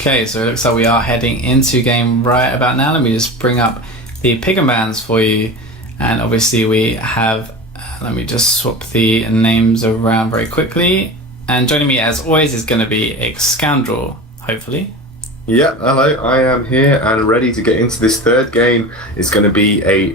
Okay, so it looks like we are heading into game right about now. Let me just bring up the pick and bans for you. And obviously we have, let me just swap the names around very quickly. And joining me as always is going to be Scoundrel, hopefully. Yeah, hello, I am here and ready to get into this third game. It's going to be a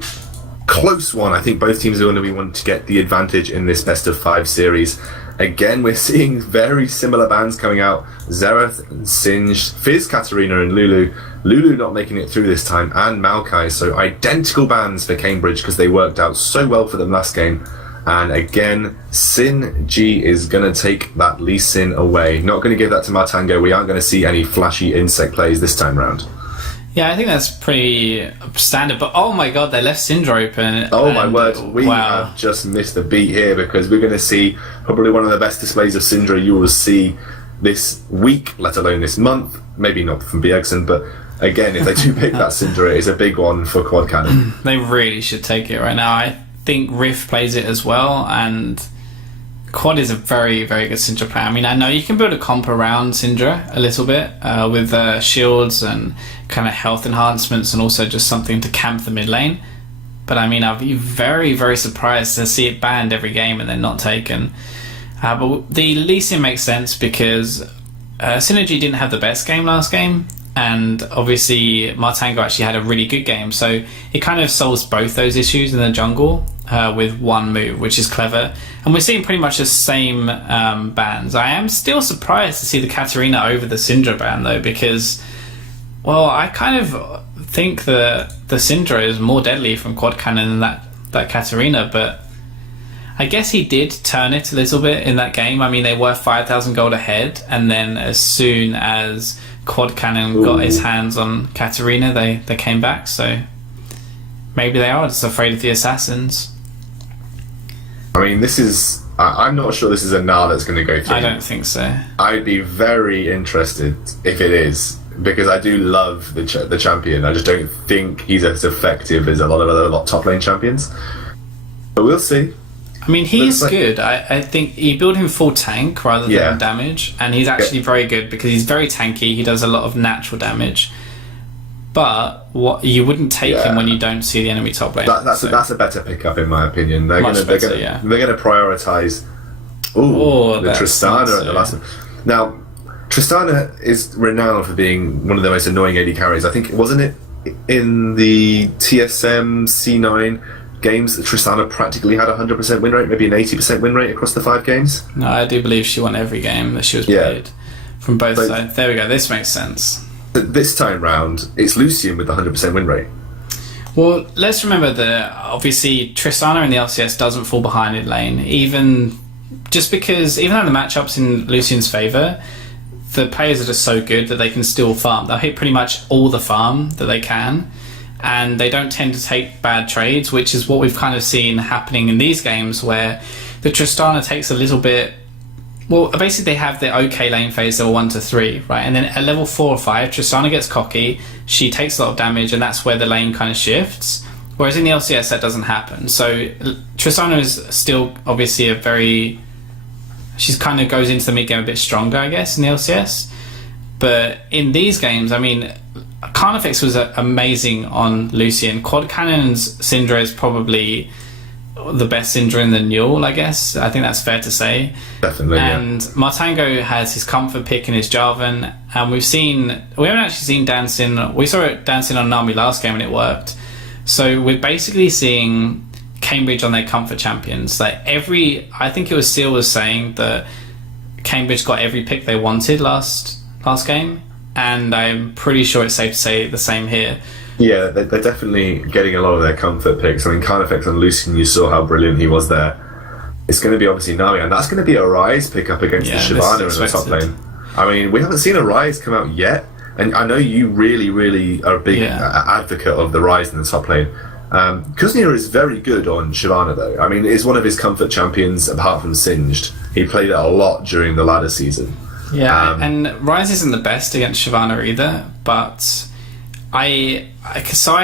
close one. I think both teams are going to be wanting to get the advantage in this best of 5 series. Again, we're seeing very similar bans coming out. Xerath and Singed, Fizz, Katarina and Lulu. Lulu not making it through this time, and Maokai. So identical bans for Cambridge because they worked out so well for them last game. And again, Sin G is going to take that Lee Sin away. Not going to give that to Martango. We aren't going to see any flashy insect plays this time round. Yeah, I think that's pretty standard. But oh my god, they left Syndra open. Oh my word, we have just missed a beat here because we're going to see probably one of the best displays of Syndra you will see this week, let alone this month. Maybe not from BXN, but again, if they do pick that Syndra, it's a big one for Quad Cannon. They really should take it right now. I think Riff plays it as well, and Quad is a very, very good Syndra player. I mean, I know you can build a comp around Syndra a little bit with shields and kind of health enhancements and also just something to camp the mid lane. But I mean, I'd be very, very surprised to see it banned every game and then not taken. But the Lee Sin makes sense because Synergy didn't have the best game last game, and obviously Martango actually had a really good game, so it kind of solves both those issues in the jungle with one move, which is clever. And we're seeing pretty much the same bans. I am still surprised to see the Katarina over the Syndra ban though, because, well, I kind of think that the Syndra is more deadly from Quad Cannon than that Katarina, but I guess he did turn it a little bit in that game. I mean, they were 5,000 gold ahead, and then as soon as Quad Cannon got his hands on Katarina, they came back. So maybe they are just afraid of the assassins. I mean, this is... I'm not sure this is a NUEL that's going to go through. I don't think so. I'd be very interested if it is, because I do love the champion. I just don't think he's as effective as a lot of other top lane champions. But we'll see. I mean, he's good. I think you build him full tank rather than damage, and he's actually very good because he's very tanky. He does a lot of natural damage, but you wouldn't take him when you don't see the enemy top lane. That's a better pickup in my opinion. They're going to prioritize the Tristana at the last one. Now, Tristana is renowned for being one of the most annoying AD carries. I think, wasn't it in the TSM C9 games, Tristana practically had a 100% win rate, maybe an 80% win rate across the 5 games. No, I do believe she won every game that she was played from both sides. There we go, this makes sense. This time round, it's Lucian with the 100% win rate. Well, let's remember that obviously Tristana in the LCS doesn't fall behind in lane, even though the matchup's in Lucian's favour, the players are just so good that they can still farm. They'll hit pretty much all the farm that they can, and they don't tend to take bad trades, which is what we've kind of seen happening in these games where the Tristana takes a little bit... Well, basically they have the okay lane phase level 1 to 3, right? And then at level 4 or 5, Tristana gets cocky, she takes a lot of damage, and that's where the lane kind of shifts. Whereas in the LCS, that doesn't happen. So Tristana is still obviously she's kind of goes into the mid game a bit stronger, I guess, in the LCS. But in these games, I mean, Carnifex was amazing on Lucian. Quad Cannon's Syndra is probably the best Syndra in the NUEL, I guess. I think that's fair to say. Definitely, and Martango has his comfort pick and his Jarvan, and we haven't actually seen dancing. We saw it dancing on Nami last game and it worked. So we're basically seeing Cambridge on their comfort champions. Like I think it was Seal was saying that Cambridge got every pick they wanted last game, and I'm pretty sure it's safe to say the same here. Yeah, they're definitely getting a lot of their comfort picks. I mean, Carnifex and Lucian, you saw how brilliant he was there. It's going to be obviously Nami, and that's going to be a Rise pick up against the Shyvana in the top lane. I mean, we haven't seen a Rise come out yet, and I know you really, really are a big advocate of the Rise in the top lane. Kuznia is very good on Shyvana, though. I mean, it's one of his comfort champions, apart from Singed. He played it a lot during the ladder season. Yeah, and Rise isn't the best against Shyvana either, but I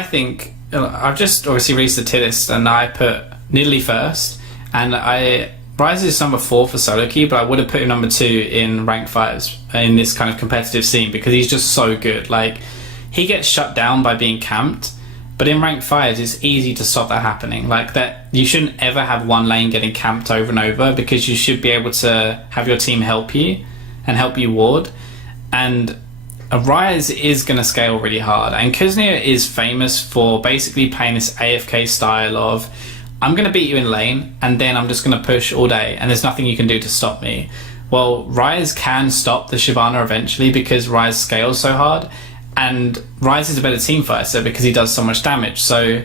think I've just obviously released the tier list, and I put Nidalee first, and Rise is number 4 for solo queue, but I would have put him number 2 in rank 5s in this kind of competitive scene because he's just so good. Like, he gets shut down by being camped, but in rank 5s it's easy to stop that happening. Like, that you shouldn't ever have one lane getting camped over and over, because you should be able to have your team help you and help you ward. And a Rise is going to scale really hard, and Kuznia is famous for basically playing this AFK style of, I'm going to beat you in lane and then I'm just going to push all day and there's nothing you can do to stop me. Well, Rise can stop the Shyvana eventually because Rise scales so hard, and Rise is a better team fighter because he does so much damage. So,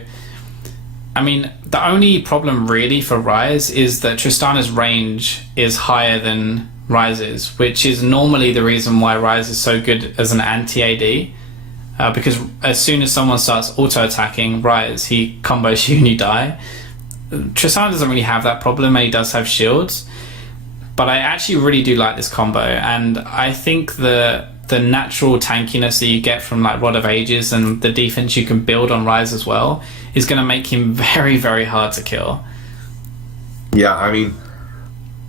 I mean, the only problem really for Rise is that Tristana's range is higher than Rise's, which is normally the reason why Rise is so good as an anti-AD, because as soon as someone starts auto-attacking Rise, he combos you and you die. Tristana doesn't really have that problem, and he does have shields, but I actually really do like this combo, and I think the natural tankiness that you get from like Rod of Ages and the defense you can build on Rise as well is going to make him very, very hard to kill. Yeah, I mean,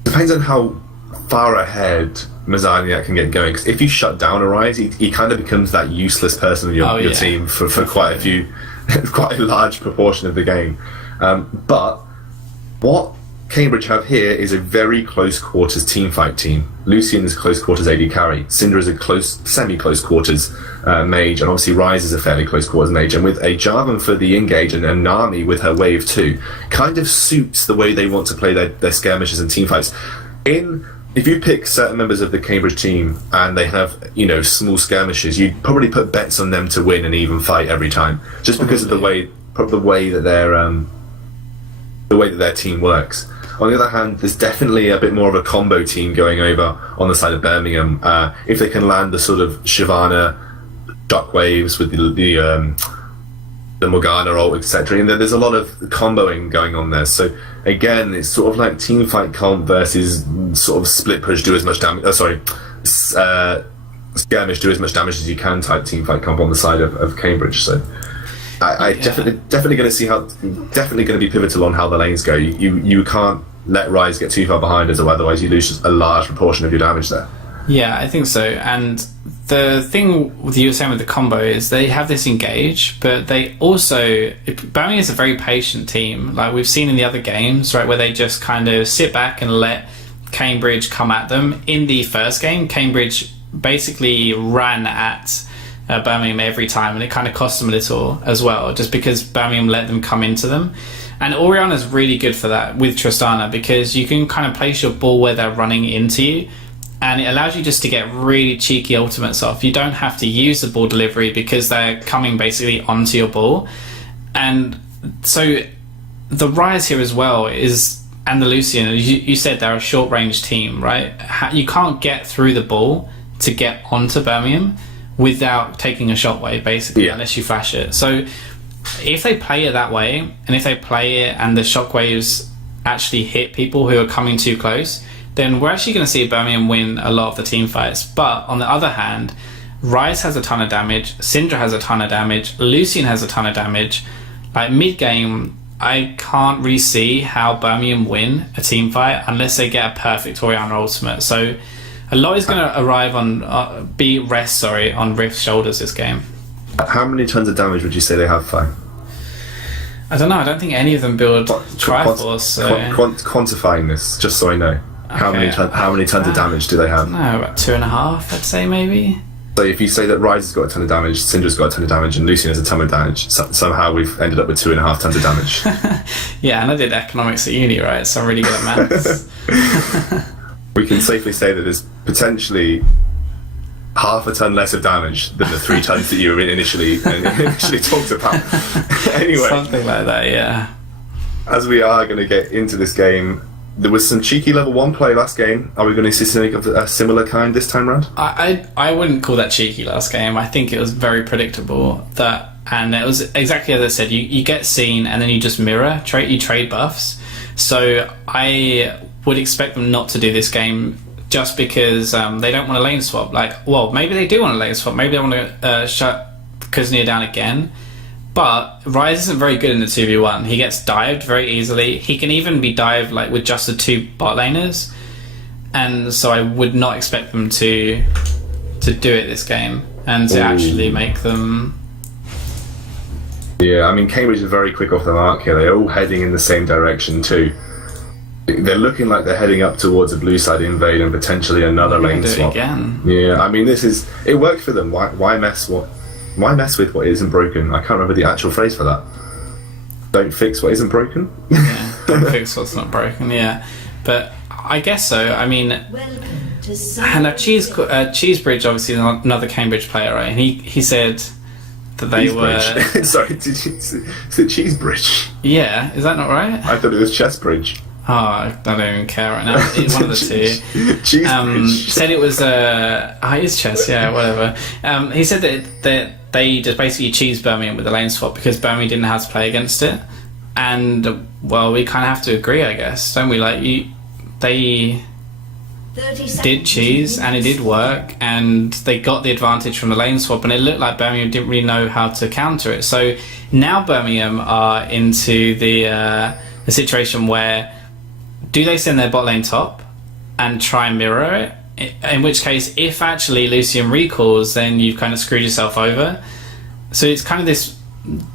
depends on how far ahead Mazaniac can get going, because if you shut down a Rise, he kind of becomes that useless person in your team for quite a large proportion of the game. But what Cambridge have here is a very close quarters teamfight team. Lucian is a close quarters AD carry. Syndra is a semi-close quarters mage, and obviously Rise is a fairly close quarters mage. And with a Jarvan for the engage and a Nami with her wave 2, kind of suits the way they want to play their skirmishes and teamfights. If you pick certain members of the Cambridge team and they have, small skirmishes, you'd probably put bets on them to win an even fight every time, just because of the way that their team works. On the other hand, there's definitely a bit more of a combo team going over on the side of Birmingham. If they can land the sort of Shyvana duck waves with the Morgana ult, etc., and then there's a lot of comboing going on there. So again, it's sort of like teamfight comp versus sort of split push, do as much damage. Skirmish, do as much damage as you can type teamfight comp on the side of Cambridge. So definitely going to see definitely going to be pivotal on how the lanes go. You can't let Rise get too far behind us, or otherwise you lose a large proportion of your damage there. Yeah, I think so. And the thing you were saying with the combo is they have this engage, but they also, Birmingham is a very patient team, like we've seen in the other games, right, where they just kind of sit back and let Cambridge come at them. In the first game, Cambridge basically ran at Birmingham every time, and it kind of cost them a little as well, just because Birmingham let them come into them. And Orianna's really good for that with Tristana, because you can kind of place your ball where they're running into you, and it allows you just to get really cheeky ultimates off. You don't have to use the ball delivery because they're coming basically onto your ball. And so the Rise here as well is, and the Lucian, you said they're a short range team, right? You can't get through the ball to get onto Birmingham without taking a shotwave, basically, unless you flash it. So if they play it that way, and if they play it and the shockwaves actually hit people who are coming too close, then we're actually going to see Birmingham win a lot of the team fights. But on the other hand, Rise has a ton of damage, Syndra has a ton of damage, Lucian has a ton of damage. Like mid-game, I can't really see how Birmingham win a team fight unless they get a perfect Orianna ultimate. So a lot is going to arrive on on Rift's shoulders this game. How many tons of damage would you say they have, Fi? I don't know. I don't think any of them build Triforce. So quantifying this, just so I know. How many tons of damage do they have? No, about 2.5, I'd say maybe. So if you say that Rise has got a ton of damage, Syndra's got a ton of damage, and Lucian has a ton of damage, somehow we've ended up with 2.5 tons of damage. Yeah, and I did economics at uni, right? So I'm really good at maths. We can safely say that there's potentially half a ton less of damage than the 3 tons that you were initially talked about. Anyway, something like that, yeah. As we are going to get into this game, there was some cheeky level 1 play last game. Are we going to see something of a similar kind this time round? I wouldn't call that cheeky last game. I think it was very predictable, and it was exactly as I said. You get seen and then you just mirror, you trade buffs. So I would expect them not to do this game just because they don't want to lane swap. Maybe they do want to lane swap. Maybe they want to shut Kuznia down again. But Rise isn't very good in the 2v1. He gets dived very easily. He can even be dived like with just the 2 bot laners. And so I would not expect them to do it this game and to actually make them. Yeah, I mean, Cambridge is very quick off the mark here. They're all heading in the same direction too. They're looking like they're heading up towards a blue side invade and potentially another lane swap. Again. Yeah, I mean, it worked for them. Why mess with what isn't broken? I can't remember the actual phrase for that. Don't fix what isn't broken. Yeah, don't fix what's not broken. Yeah, but I guess so. I mean, and Cheesebridge, obviously another Cambridge player, right? And he said that they were. Sorry, is it Cheesebridge? Yeah, is that not right? I thought it was Chessbridge. Oh, I don't even care right now. One of the two. Cheesebridge. Said it was it is chess. Yeah, whatever. He said that they just basically cheesed Birmingham with the lane swap because Birmingham didn't know how to play against it, and well, we kind of have to agree, I guess, don't we? Like they did cheese and it did work, and they got the advantage from the lane swap, and it looked like Birmingham didn't really know how to counter it. So now Birmingham are into the situation where do they send their bot lane top and try and mirror it? In which case, if actually Lucian recalls, then you've kind of screwed yourself over. So it's kind of this,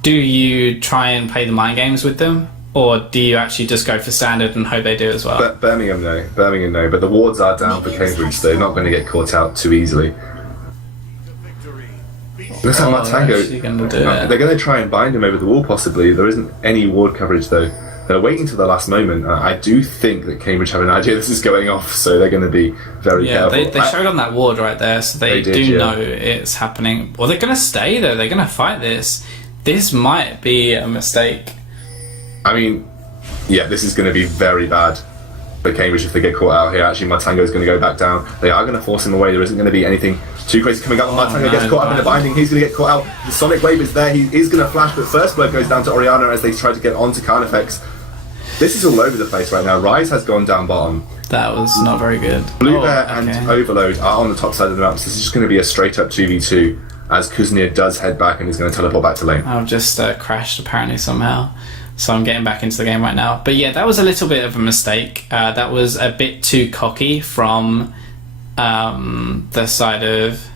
do you try and play the mind games with them? Or do you actually just go for standard and hope they do as well? But Birmingham no, but the wards are down for Cambridge, so they're not going to get caught out too easily. Looks like Martango, they're going to try and bind him over the wall possibly. There isn't any ward coverage though. They're waiting till the last moment. I do think that Cambridge have an idea this is going off, so they're going to be very careful. They showed on that ward right there, so they do know it's happening. Well, they're going to stay though. They're going to fight this. This might be a mistake. I mean, yeah, this is going to be very bad for Cambridge if they get caught out here. Actually, Martango is going to go back down. They are going to force him away. There isn't going to be anything too crazy coming up. Martango gets caught up in the binding. He's going to get caught out. The Sonic Wave is there. He is going to flash, but first blood goes down to Oriana as they try to get onto Carnifex. This is all over the place right now. Rise has gone down bottom. That was not very good. Blue Bear and Overload are on the top side of the map, so this is just going to be a straight up 2v2 as Kuznia does head back and is going to teleport back to lane. I've just crashed apparently somehow, so I'm getting back into the game right now. But yeah, that was a little bit of a mistake. That was a bit too cocky from the side of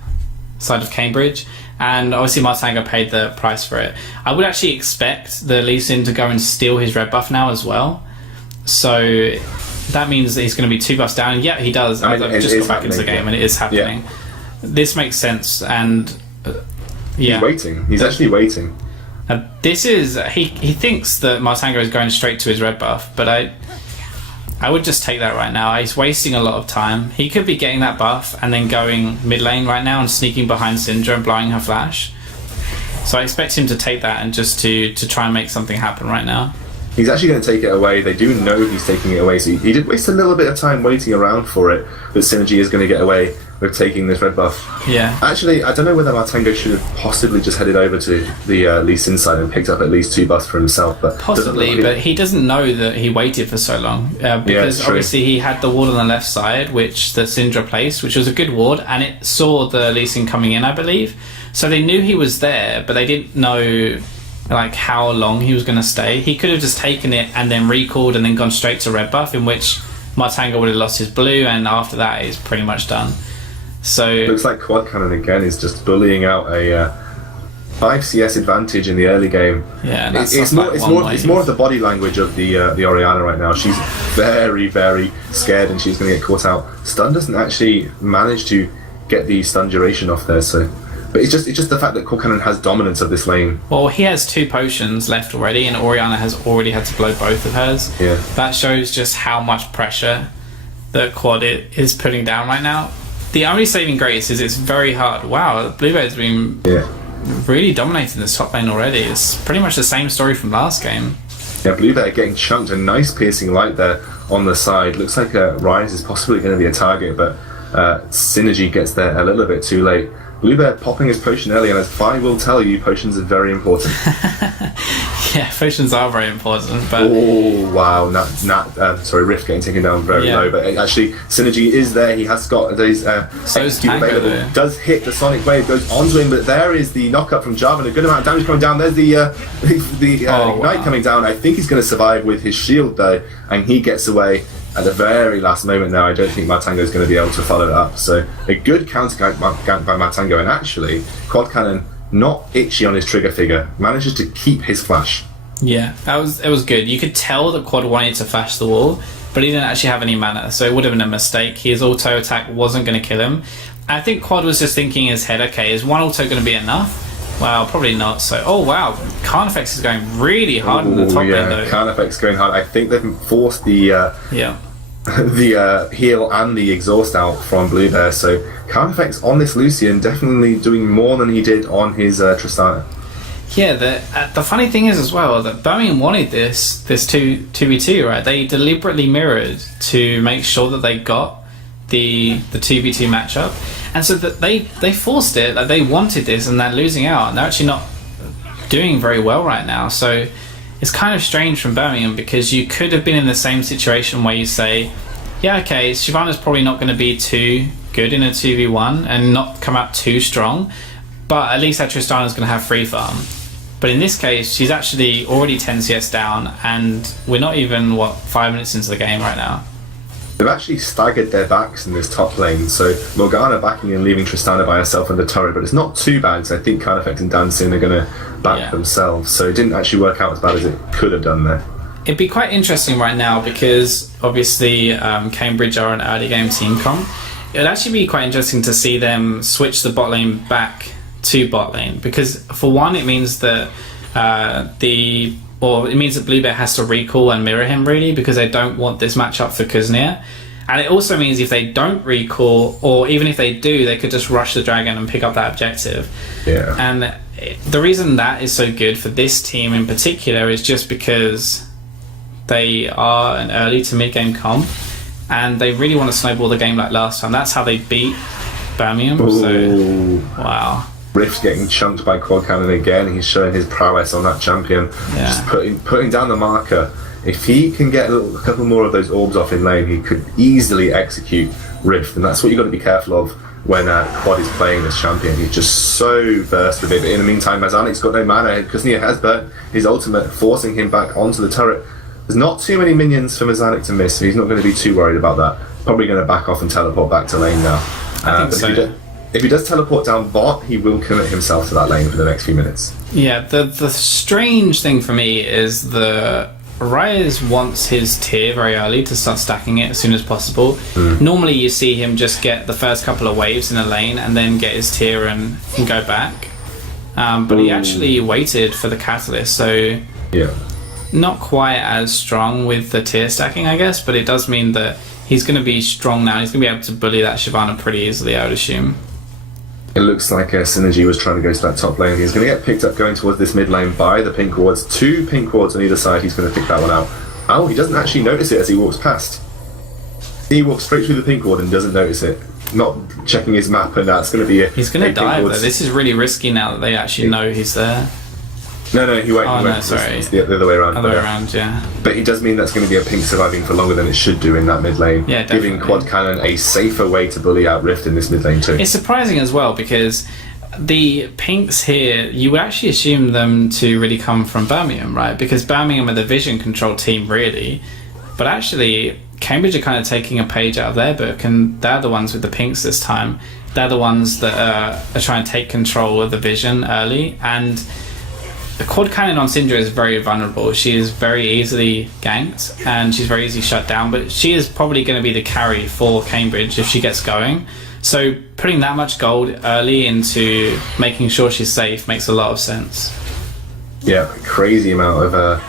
Cambridge. And obviously Martango paid the price for it. I would actually expect the Lee Sin to go and steal his red buff now as well. So that means that he's going to be 2 buffs down. And yeah, he does. I've just got back into the game and it is happening. Yeah. This makes sense. And yeah. He's waiting. He's actually waiting. This is... He thinks that Martango is going straight to his red buff, but I would just take that right now. He's wasting a lot of time. He could be getting that buff and then going mid lane right now and sneaking behind Syndra and blowing her flash. So I expect him to take that and just to try and make something happen right now. He's actually going to take it away. They do know he's taking it away, so he did waste a little bit of time waiting around for it, but Synergy is going to get away with taking this red buff. Yeah. Actually, I don't know whether Martango should have possibly just headed over to the Lee Sin side and picked up at least 2 buffs for himself. But possibly, but he doesn't know that he waited for so long. Because obviously he had the ward on the left side, which the Syndra placed, which was a good ward, and it saw the Lee Sin coming in, I believe. So they knew he was there, but they didn't know like how long he was going to stay. He could have just taken it and then recalled and then gone straight to red buff, in which Martango would have lost his blue, and after that he's pretty much done. So looks like Quad Cannon again is just bullying out a 5 CS advantage in the early game. Yeah, it's more of the body language of the Oriana right now. She's very, very scared and she's going to get caught out. Stun doesn't actually manage to get the stun duration off there, so. But it's just the fact that Quad Cannon has dominance of this lane. Well, he has 2 potions left already, and Oriana has already had to blow both of hers. Yeah. That shows just how much pressure that Quad is putting down right now. The only saving grace is it's very hard. Wow, Bluebeard's been really dominating this top lane already. It's pretty much the same story from last game. Yeah, Bluebeard getting chunked. A nice piercing light there on the side. Looks like Rise is possibly going to be a target, but Synergy gets there a little bit too late. Bluebear popping his potion early, and as Vi will tell you, potions are very important. Yeah, potions are very important, but... Oh, wow. Rift getting taken down very low, but actually, Synergy is there. He has got those execute available. Does hit the Sonic Wave, goes onto him, but there is the knockup from Java, and a good amount of damage coming down. There's the Ignite coming down. I think he's going to survive with his shield, though, and he gets away at the very last moment now. I don't think Matango is going to be able to follow it up. So, a good counter gank by Matango, and actually, Quad Cannon, not itchy on his trigger figure, manages to keep his flash. Yeah, it was good. You could tell that Quad wanted to flash the wall, but he didn't actually have any mana, so it would have been a mistake. His auto attack wasn't going to kill him. I think Quad was just thinking in his head, okay, is one auto going to be enough? Well, probably not. So, oh wow, Carnifex is going really hard in the top lane though. Carnifex going hard. I think they've forced the the heal and the exhaust out from Bluebear, so Carnifex on this Lucian definitely doing more than he did on his Tristana. Yeah, the funny thing is as well that Birmingham wanted this 2v2, right? They deliberately mirrored to make sure that they got the 2v2 matchup, and so that they forced it, like they wanted this, and they're losing out, and they're actually not doing very well right now. So it's kind of strange from Birmingham, because you could have been in the same situation where you say, yeah, okay, Shyvana's probably not going to be too good in a 2v1 and not come out too strong, but at least that Tristana's going to have free farm. But in this case, she's actually already 10 CS down, and we're not even, 5 minutes into the game right now. They've actually staggered their backs in this top lane, so Morgana backing and leaving Tristana by herself in the turret, but it's not too bad, because I think Carnifex and Dancing are going to back themselves, so it didn't actually work out as bad as it could have done there. It'd be quite interesting right now, because obviously Cambridge are an early game team comp. It'd actually be quite interesting to see them switch the bot lane back to bot lane, because for one, it means that it means that Bluebear has to recall and mirror him, really, because they don't want this matchup for Kuznir. And it also means if they don't recall, or even if they do, they could just rush the dragon and pick up that objective. Yeah. And the reason that is so good for this team in particular is just because they are an early to mid-game comp, and they really want to snowball the game like last time. That's how they beat Birmingham. Ooh. So, wow. Rift getting chunked by Quad Cannon again. He's showing his prowess on that champion. Yeah. Just putting down the marker. If he can get a couple more of those orbs off in lane, he could easily execute Rift, and that's what you've got to be careful of when Quad is playing this champion. He's just so versed with it. But in the meantime, Mazanik's got no mana. Kuznir has burnt his ultimate, forcing him back onto the turret. There's not too many minions for Mazanik to miss, so he's not going to be too worried about that. Probably going to back off and teleport back to lane now. I think so. If he does teleport down bot, he will commit himself to that lane for the next few minutes. Yeah, the strange thing for me is the Ryze wants his tier very early to start stacking it as soon as possible. Normally you see him just get the first couple of waves in a lane and then get his tier and go back. But he actually waited for the catalyst, so yeah, not quite as strong with the tier stacking, I guess, but it does mean that he's going to be strong now. He's going to be able to bully that Shyvana pretty easily, I would assume. It looks like Synergy was trying to go to that top lane. He's going to get picked up going towards this mid lane by the pink wards. 2 pink wards on either side. He's going to pick that one out. Oh, he doesn't actually notice it as he walks past. He walks straight through the pink ward and doesn't notice it. Not checking his map, and that's going to be He's going to die, though. This is really risky now that they actually know he's there. No, he won't. Oh, he no, won't. sorry. It's the other way around. Other way around, yeah. But it does mean that's going to be a pink surviving for longer than it should do in that mid lane. Yeah, definitely. Giving Quad Cannon a safer way to bully out Rift in this mid lane too. It's surprising as well, because the pinks here, you would actually assume them to really come from Birmingham, right? Because Birmingham are the vision control team, really. But actually, Cambridge are kind of taking a page out of their book, and they're the ones with the pinks this time. They're the ones that are trying to take control of the vision early, and the Quad Cannon on Syndra is very vulnerable. She is very easily ganked, and she's very easily shut down, but she is probably going to be the carry for Cambridge if she gets going. So putting that much gold early into making sure she's safe makes a lot of sense. Yeah, crazy amount of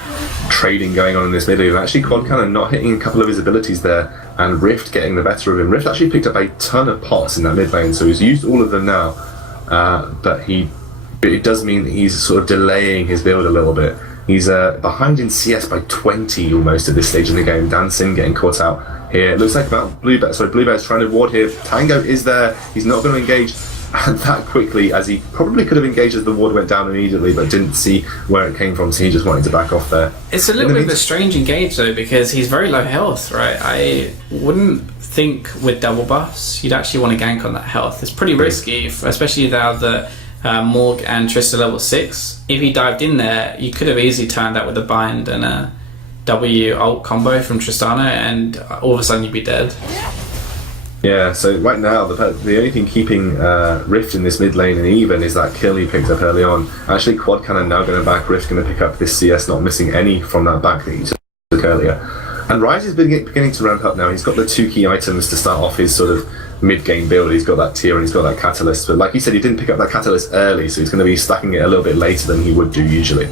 trading going on in this mid lane. Actually, Quad Cannon not hitting a couple of his abilities there, and Rift getting the better of him. Rift actually picked up a ton of pots in that mid lane, so he's used all of them now, but it does mean that he's sort of delaying his build a little bit. He's behind in CS by 20 almost at this stage in the game. Dancing getting caught out here. It looks like Bluebear's trying to ward here. Tango is there. He's not going to engage. that quickly, as he probably could have engaged as the ward went down immediately, but didn't see where it came from, so he just wanted to back off there. It's a little bit of a strange engage though, because he's very low health, right? I wouldn't think with double buffs you'd actually want to gank on that health. It's pretty risky, especially now that Morg and Triss are level 6. If he dived in there, you could have easily turned that with a bind and a W ult combo from Tristana, and all of a sudden you'd be dead. Yeah, so right now the only thing keeping Rift in this mid lane and even is that kill he picked up early on. Actually, Quad Cannon now going to back Rift, going to pick up this CS, not missing any from that back that he took earlier. And Ryze is beginning to ramp up now. He's got the 2 key items to start off his sort of mid-game build. He's got that tier and he's got that catalyst. But like you said, he didn't pick up that catalyst early, so he's going to be stacking it a little bit later than he would do usually.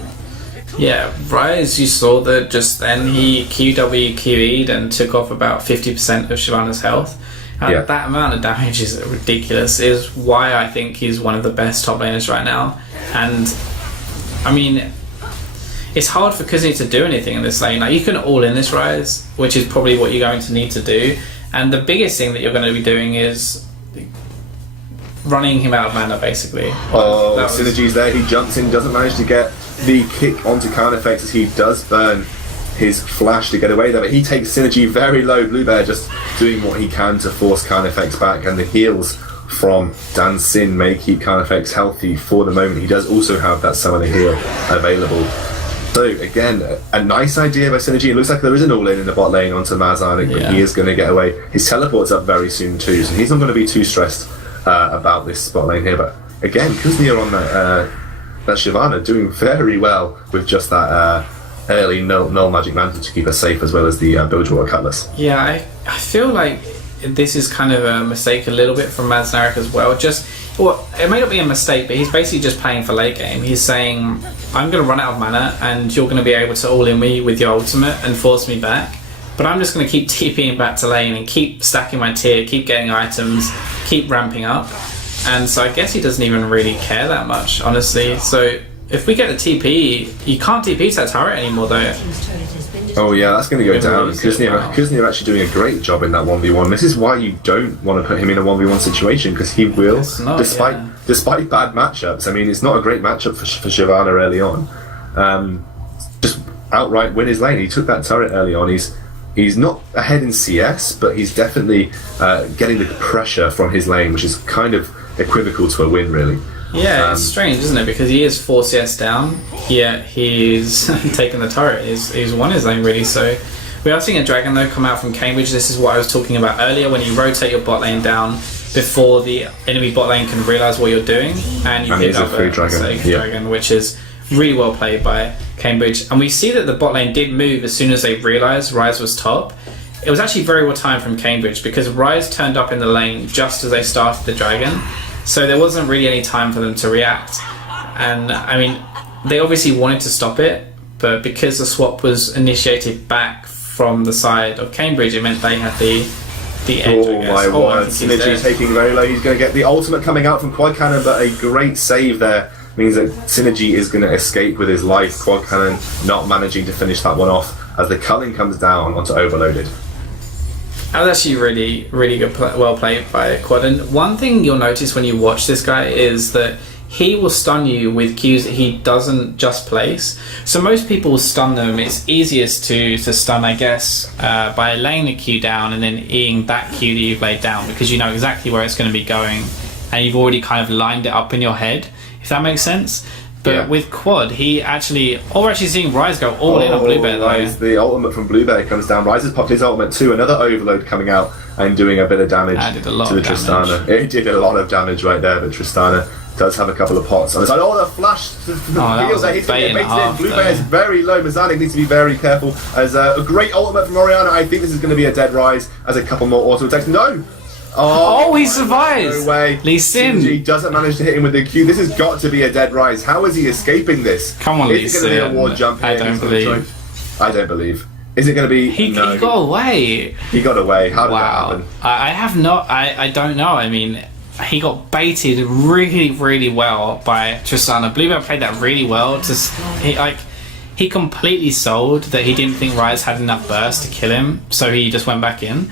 Yeah, Ryze, you saw that just then he QE'd and took off about 50% of Shyvana's health. That amount of damage is ridiculous, is why I think he's one of the best top laners right now. And I mean, it's hard for Kuzni to do anything in this lane. Like, you can all in this Ryze, which is probably what you're going to need to do. And the biggest thing that you're going to be doing is running him out of mana, basically. Synergy's there. He jumps in, doesn't manage to get the kick onto counter effects as he does burn his flash to get away there, but he takes Synergy very low. Bluebear just doing what he can to force counter effects back, and the heals from Dan Sin may keep counter effects healthy for the moment. He does also have that summoner heal available. So again, a nice idea by Synergy. It looks like there is an all-in in the bot lane onto Mazarnik, but he is going to get away. His teleport's up very soon too, so he's not going to be too stressed about this bot lane here. But again, Kuznia on that Shyvana doing very well with just that early null magic mantle to keep her safe, as well as the Bilgewater Cutlass. Yeah, I feel like this is kind of a mistake a little bit from Mazarnik as well. Well, it may not be a mistake, but he's basically just playing for late game. He's saying, I'm going to run out of mana and you're going to be able to all-in me with your ultimate and force me back, but I'm just going to keep TPing back to lane and keep stacking my tier, keep getting items, keep ramping up. And so I guess he doesn't even really care that much, honestly. So if we get the TP, you can't TP to that turret anymore though. Oh yeah, that's going to go down. Kuznia are actually doing a great job in that 1v1. This is why you don't want to put him in a 1v1 situation, because he will, despite bad matchups. I mean, it's not a great matchup for Shyvana early on. Just outright win his lane. He took that turret early on. He's not ahead in CS, but he's definitely getting the pressure from his lane, which is kind of equivocal to a win, really. Yeah, it's strange, isn't it? Because he is 4 CS down, yet he's taken the turret. He's won his lane, really. So we are seeing a dragon, though, come out from Cambridge. This is what I was talking about earlier, when you rotate your bot lane down before the enemy bot lane can realise what you're doing, and you pick up a dragon, which is really well played by Cambridge. And we see that the bot lane did move as soon as they realised Ryze was top. It was actually very well timed from Cambridge, because Ryze turned up in the lane just as they started the dragon. So there wasn't really any time for them to react. And I mean, they obviously wanted to stop it, but because the swap was initiated back from the side of Cambridge, it meant they had the edge, I guess. My word, Synergy taking very low. He's going to get the ultimate coming out from Quad Cannon, but a great save there means that Synergy is going to escape with his life. Quad Cannon not managing to finish that one off as the culling comes down onto Overloaded. That was actually really, really good, well played by Quad. And one thing you'll notice when you watch this guy is that he will stun you with Qs that he doesn't just place. So most people will stun them. It's easiest to stun, I guess, by laying the Q down and then eating that Q that you've laid down, because you know exactly where it's going to be going and you've already kind of lined it up in your head, if that makes sense. But with Quad, we're actually seeing Ryze go all in on Bluebear though. The ultimate from Bluebear comes down. Ryze has popped his ultimate too. Another overload coming out and doing a bit of damage to the Tristana. It did a lot of damage right there, but Tristana does have a couple of pots on the side. Oh, the flash! Bluebear is very low. Mazarnik needs to be very careful. As a great ultimate from Orianna. I think this is going to be a dead Ryze as a couple more auto attacks. No! Oh, he survives! No way. Lee Sin. He doesn't manage to hit him with the Q. This has got to be a dead Ryze. How is he escaping this? Come on, Lee Sin. Is it going to be a ward jump here? I don't believe. Is it going to be... He got away. He got away. How did that happen? I don't know. I mean, he got baited really, really well by Tristana. Bluebear played that really well. He completely sold that he didn't think Ryze had enough burst to kill him, so he just went back in.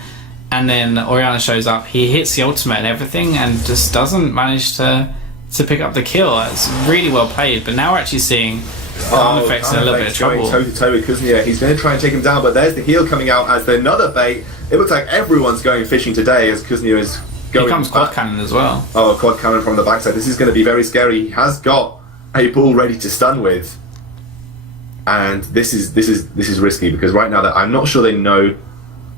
and then Orianna shows up. He hits the ultimate and everything, and just doesn't manage to pick up the kill. It's really well played, but now we're actually seeing Carnifex in a little bit of trouble. Toe to toe with Kuznia. He's going to try and take him down, but there's the heal coming out as another bait. It looks like everyone's going fishing today as Kuznia is going. Here comes back. Quad Cannon as well. Oh, Quad Cannon from the backside. This is going to be very scary. He has got a ball ready to stun with, and this is risky because right now that I'm not sure they know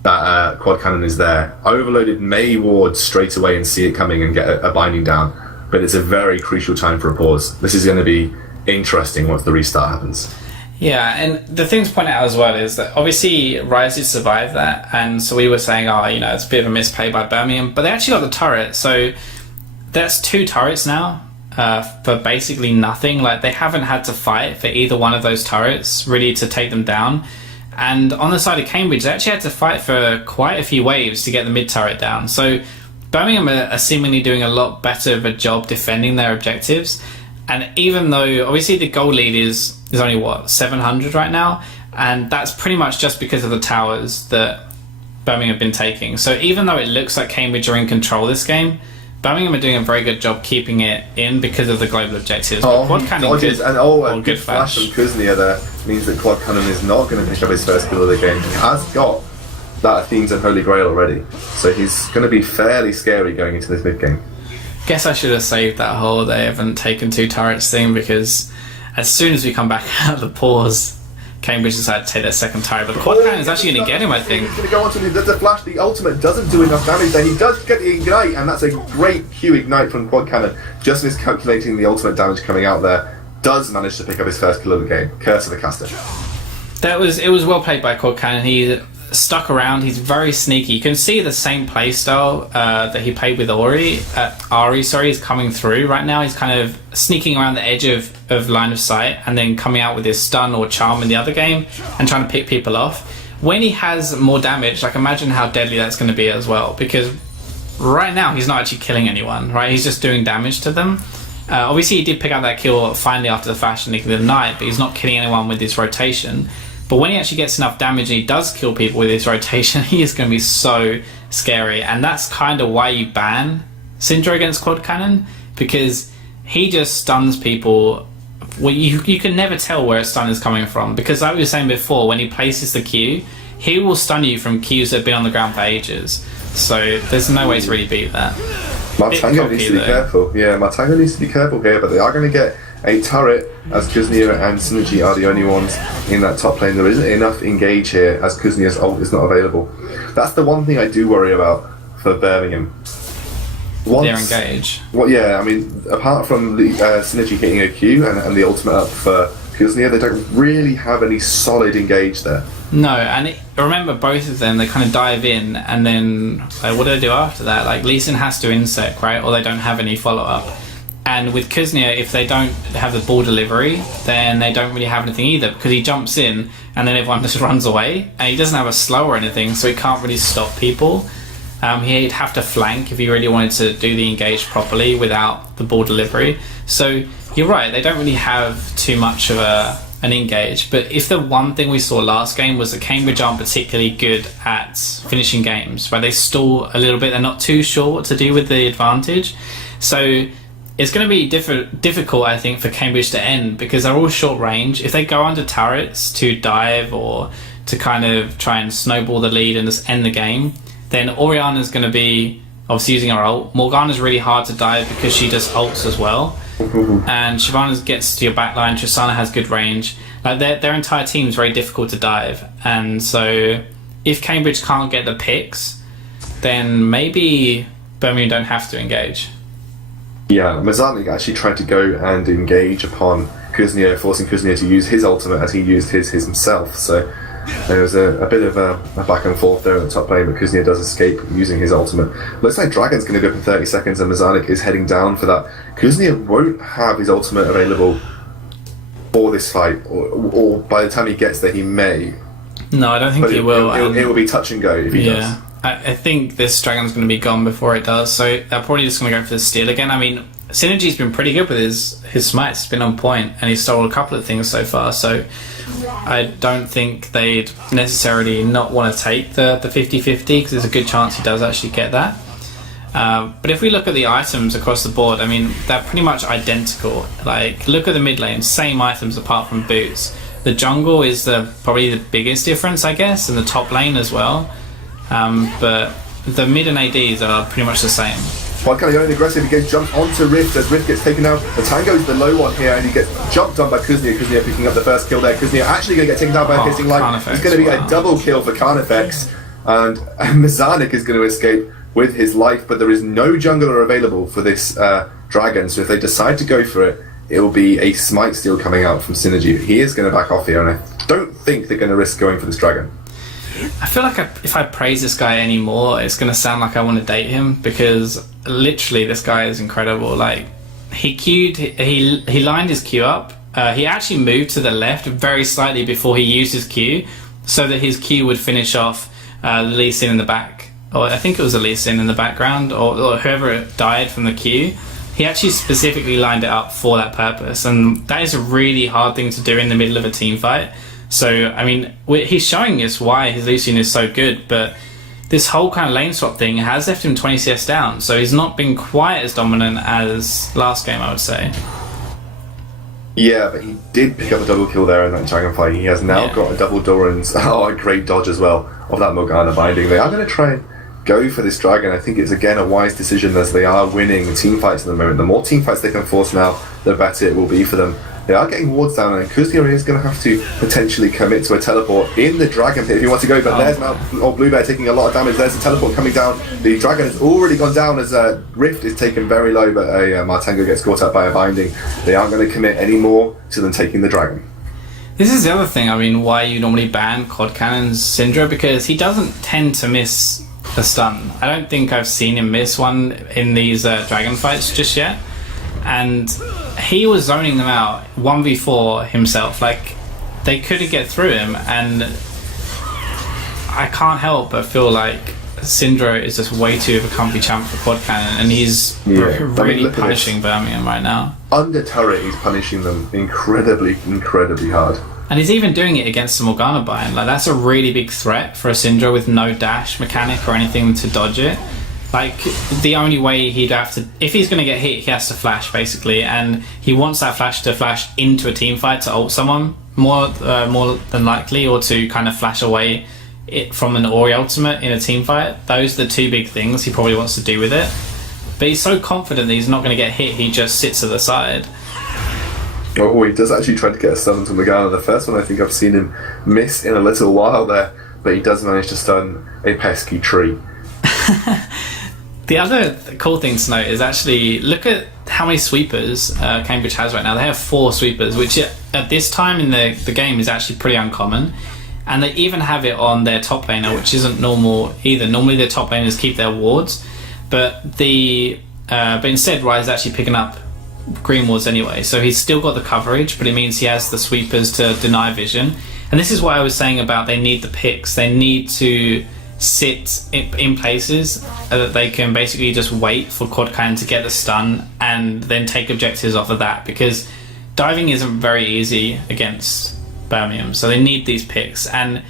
that Quad Cannon is there. Overloaded may ward straight away and see it coming and get a binding down, but it's a very crucial time for a pause. This is going to be interesting once the restart happens. Yeah, and the thing to point out as well is that obviously Rise has survived that, and so we were saying, it's a bit of a misplay by Birmingham, but they actually got the turret, so that's 2 turrets now for basically nothing. Like, they haven't had to fight for either one of those turrets really to take them down. And on the side of Cambridge, they actually had to fight for quite a few waves to get the mid turret down. So Birmingham are seemingly doing a lot better of a job defending their objectives. And even though obviously the goal lead is only 700 right now, and that's pretty much just because of the towers that Birmingham have been taking. So even though it looks like Cambridge are in control this game, Birmingham are doing a very good job keeping it in because of the global objectives. Quad Cannon dodges, and a good flash from Kuznia there means that Quad Cannon is not going to pick up his first kill of the game. He has got that Athene's and Holy Grail already, so he's going to be fairly scary going into this mid game. Guess I should have saved that whole they haven't taken 2 turrets thing, because as soon as we come back out of the pause, Cambridge decided to take their second turret, but Quad Cannon is actually going to get him, I think. He's going to go on to the flash. The ultimate doesn't do enough damage there. He does get the ignite, and that's a great Q ignite from Quad Cannon. Just miscalculating the ultimate damage coming out there. Does manage to pick up his first kill of the game. Curse of the caster. It was well played by Quad Cannon. He stuck around. He's very sneaky. You can see the same playstyle that he played with Ari. Is coming through right now. He's kind of sneaking around the edge of line of sight and then coming out with his stun or charm in the other game and trying to pick people off. When he has more damage, like, imagine how deadly that's going to be as well, because right now he's not actually killing anyone, right? He's just doing damage to them. Obviously he did pick up that kill finally after the fashion of the night, but he's not killing anyone with his rotation. But when he actually gets enough damage and he does kill people with his rotation, he is going to be so scary. And that's kind of why you ban Syndra against Quad Cannon, because he just stuns people. Well, you can never tell where a stun is coming from, because like we were saying before, when he places the Q, he will stun you from Qs that have been on the ground for ages. So there's no way to really beat that. Matango needs to be careful. Yeah, Matango needs to be careful here, but they are going to get a turret, as Kuznia and Synergy are the only ones in that top lane. There isn't enough engage here as Kuznia's ult is not available. That's the one thing I do worry about for Birmingham. Their engage. Well, yeah, I mean, apart from the Synergy hitting a Q and the ultimate up for Kuznia, they don't really have any solid engage there. No, and remember both of them, they kind of dive in, and then what do they do after that? Like, Lee Sin has to insect, right? Or they don't have any follow-up. And with Kuznia, if they don't have the ball delivery, then they don't really have anything either, because he jumps in and then everyone just runs away, and he doesn't have a slow or anything, so he can't really stop people. He'd have to flank if he really wanted to do the engage properly without the ball delivery. So you're right, they don't really have too much of an engage. But if the one thing we saw last game was that Cambridge aren't particularly good at finishing games, where they stall a little bit, they're not too sure what to do with the advantage. So it's going to be difficult, I think, for Cambridge to end, because they're all short range. If they go under turrets to dive or to kind of try and snowball the lead and just end the game, then Orianna's going to be obviously using her ult. Morgana's really hard to dive because she just ults as well. And Shyvana gets to your backline. Tristana has good range. Like, their entire team is very difficult to dive. And so if Cambridge can't get the picks, then maybe Birmingham don't have to engage. Yeah, Mazanik actually tried to go and engage upon Kuznia, forcing Kuznia to use his ultimate as he used his himself. So there was a bit of a back and forth there in the top lane, but Kuznia does escape using his ultimate. Looks like Dragon's going to go up in 30 seconds and Mazanik is heading down for that. Kuznia won't have his ultimate available for this fight, or by the time he gets there he may. No, I don't think he will. It will be touch and go if he does. I think this Dragon's going to be gone before it does, so they're probably just going to go for the steal again. I mean, Synergy's been pretty good with his smites. It's been on point, and he's stole a couple of things so far. So I don't think they'd necessarily not want to take the 50-50, because there's a good chance he does actually get that. But if we look at the items across the board, I mean, they're pretty much identical. Like, look at the mid lane, same items apart from boots. The jungle is probably the biggest difference, I guess, and the top lane as well. But the mid and ADs are pretty much the same. Podcan going aggressive, he gets jumped onto Rift as Rift gets taken out. The Tango's the low one here, and he gets jumped on by Kuznia. Kuznia picking up the first kill there. Kuznia actually going to get taken down by a hissing light. It's going to be a double kill for Carnifex, and Mazanik is going to escape with his life, but there is no jungler available for this dragon, so if they decide to go for it, it will be a smite steal coming out from Synergy. He is going to back off here, and I don't think they're going to risk going for this dragon. I feel like if I praise this guy anymore, it's going to sound like I want to date him, because literally this guy is incredible. Like, he lined his Q up. He actually moved to the left very slightly before he used his Q, so that his Q would finish off the Lee Sin in the back. Or I think it was a Lee Sin in the background, or whoever died from the Q. He actually specifically lined it up for that purpose, and that is a really hard thing to do in the middle of a team fight. So, I mean, he's showing us why his Lucian is so good, but this whole kind of lane swap thing has left him 20 CS down, so he's not been quite as dominant as last game, I would say. Yeah, but he did pick up a double kill there in that Dragonfly. He has now got a double Doran's, a great dodge as well, of that Morgana binding. They are going to try and go for this dragon. I think it's, again, a wise decision, as they are winning team fights at the moment. The more team fights they can force now, the better it will be for them. They are getting wards down, and Kuznia is going to have to potentially commit to a teleport in the dragon pit if he wants to go, but there's now Blue Bear taking a lot of damage. There's a teleport coming down. The dragon has already gone down as Rift is taken very low, but Martango gets caught up by a binding. They aren't going to commit any more to them taking the dragon. This is the other thing, I mean, why you normally ban Quad Cannon's Syndra, because he doesn't tend to miss a stun. I don't think I've seen him miss one in these dragon fights just yet. And he was zoning them out 1v4 himself. Like, they couldn't get through him, and I can't help but feel like Syndra is just way too of a comfy champ for Quad Cannon, and he's really punishing Birmingham right now. Under turret, he's punishing them incredibly hard. And he's even doing it against the Morgana bind. Like, that's a really big threat for a Syndra with no dash mechanic or anything to dodge it. Like, the only way he'd have to, if he's going to get hit, he has to flash, basically, and he wants that flash to flash into a team fight to ult someone more than likely, or to kind of flash away it from an Ori ultimate in a team fight. Those are the two big things he probably wants to do with it. But he's so confident that he's not going to get hit, he just sits to the side. Oh, he does actually try to get a stun to Morgana. The first one I think I've seen him miss in a little while there, but he does manage to stun a pesky tree. The other cool thing to note is actually, look at how many sweepers Cambridge has right now. They have 4 sweepers, which at this time in the game is actually pretty uncommon. And they even have it on their top laner, which isn't normal either. Normally their top laners keep their wards, but instead Rai is actually picking up green wards anyway. So he's still got the coverage, but it means he has the sweepers to deny vision. And this is what I was saying about they need the picks. They need to sit in places that they can basically just wait for Quad Cannon to get the stun and then take objectives off of that, because diving isn't very easy against Birmingham, so they need these picks. And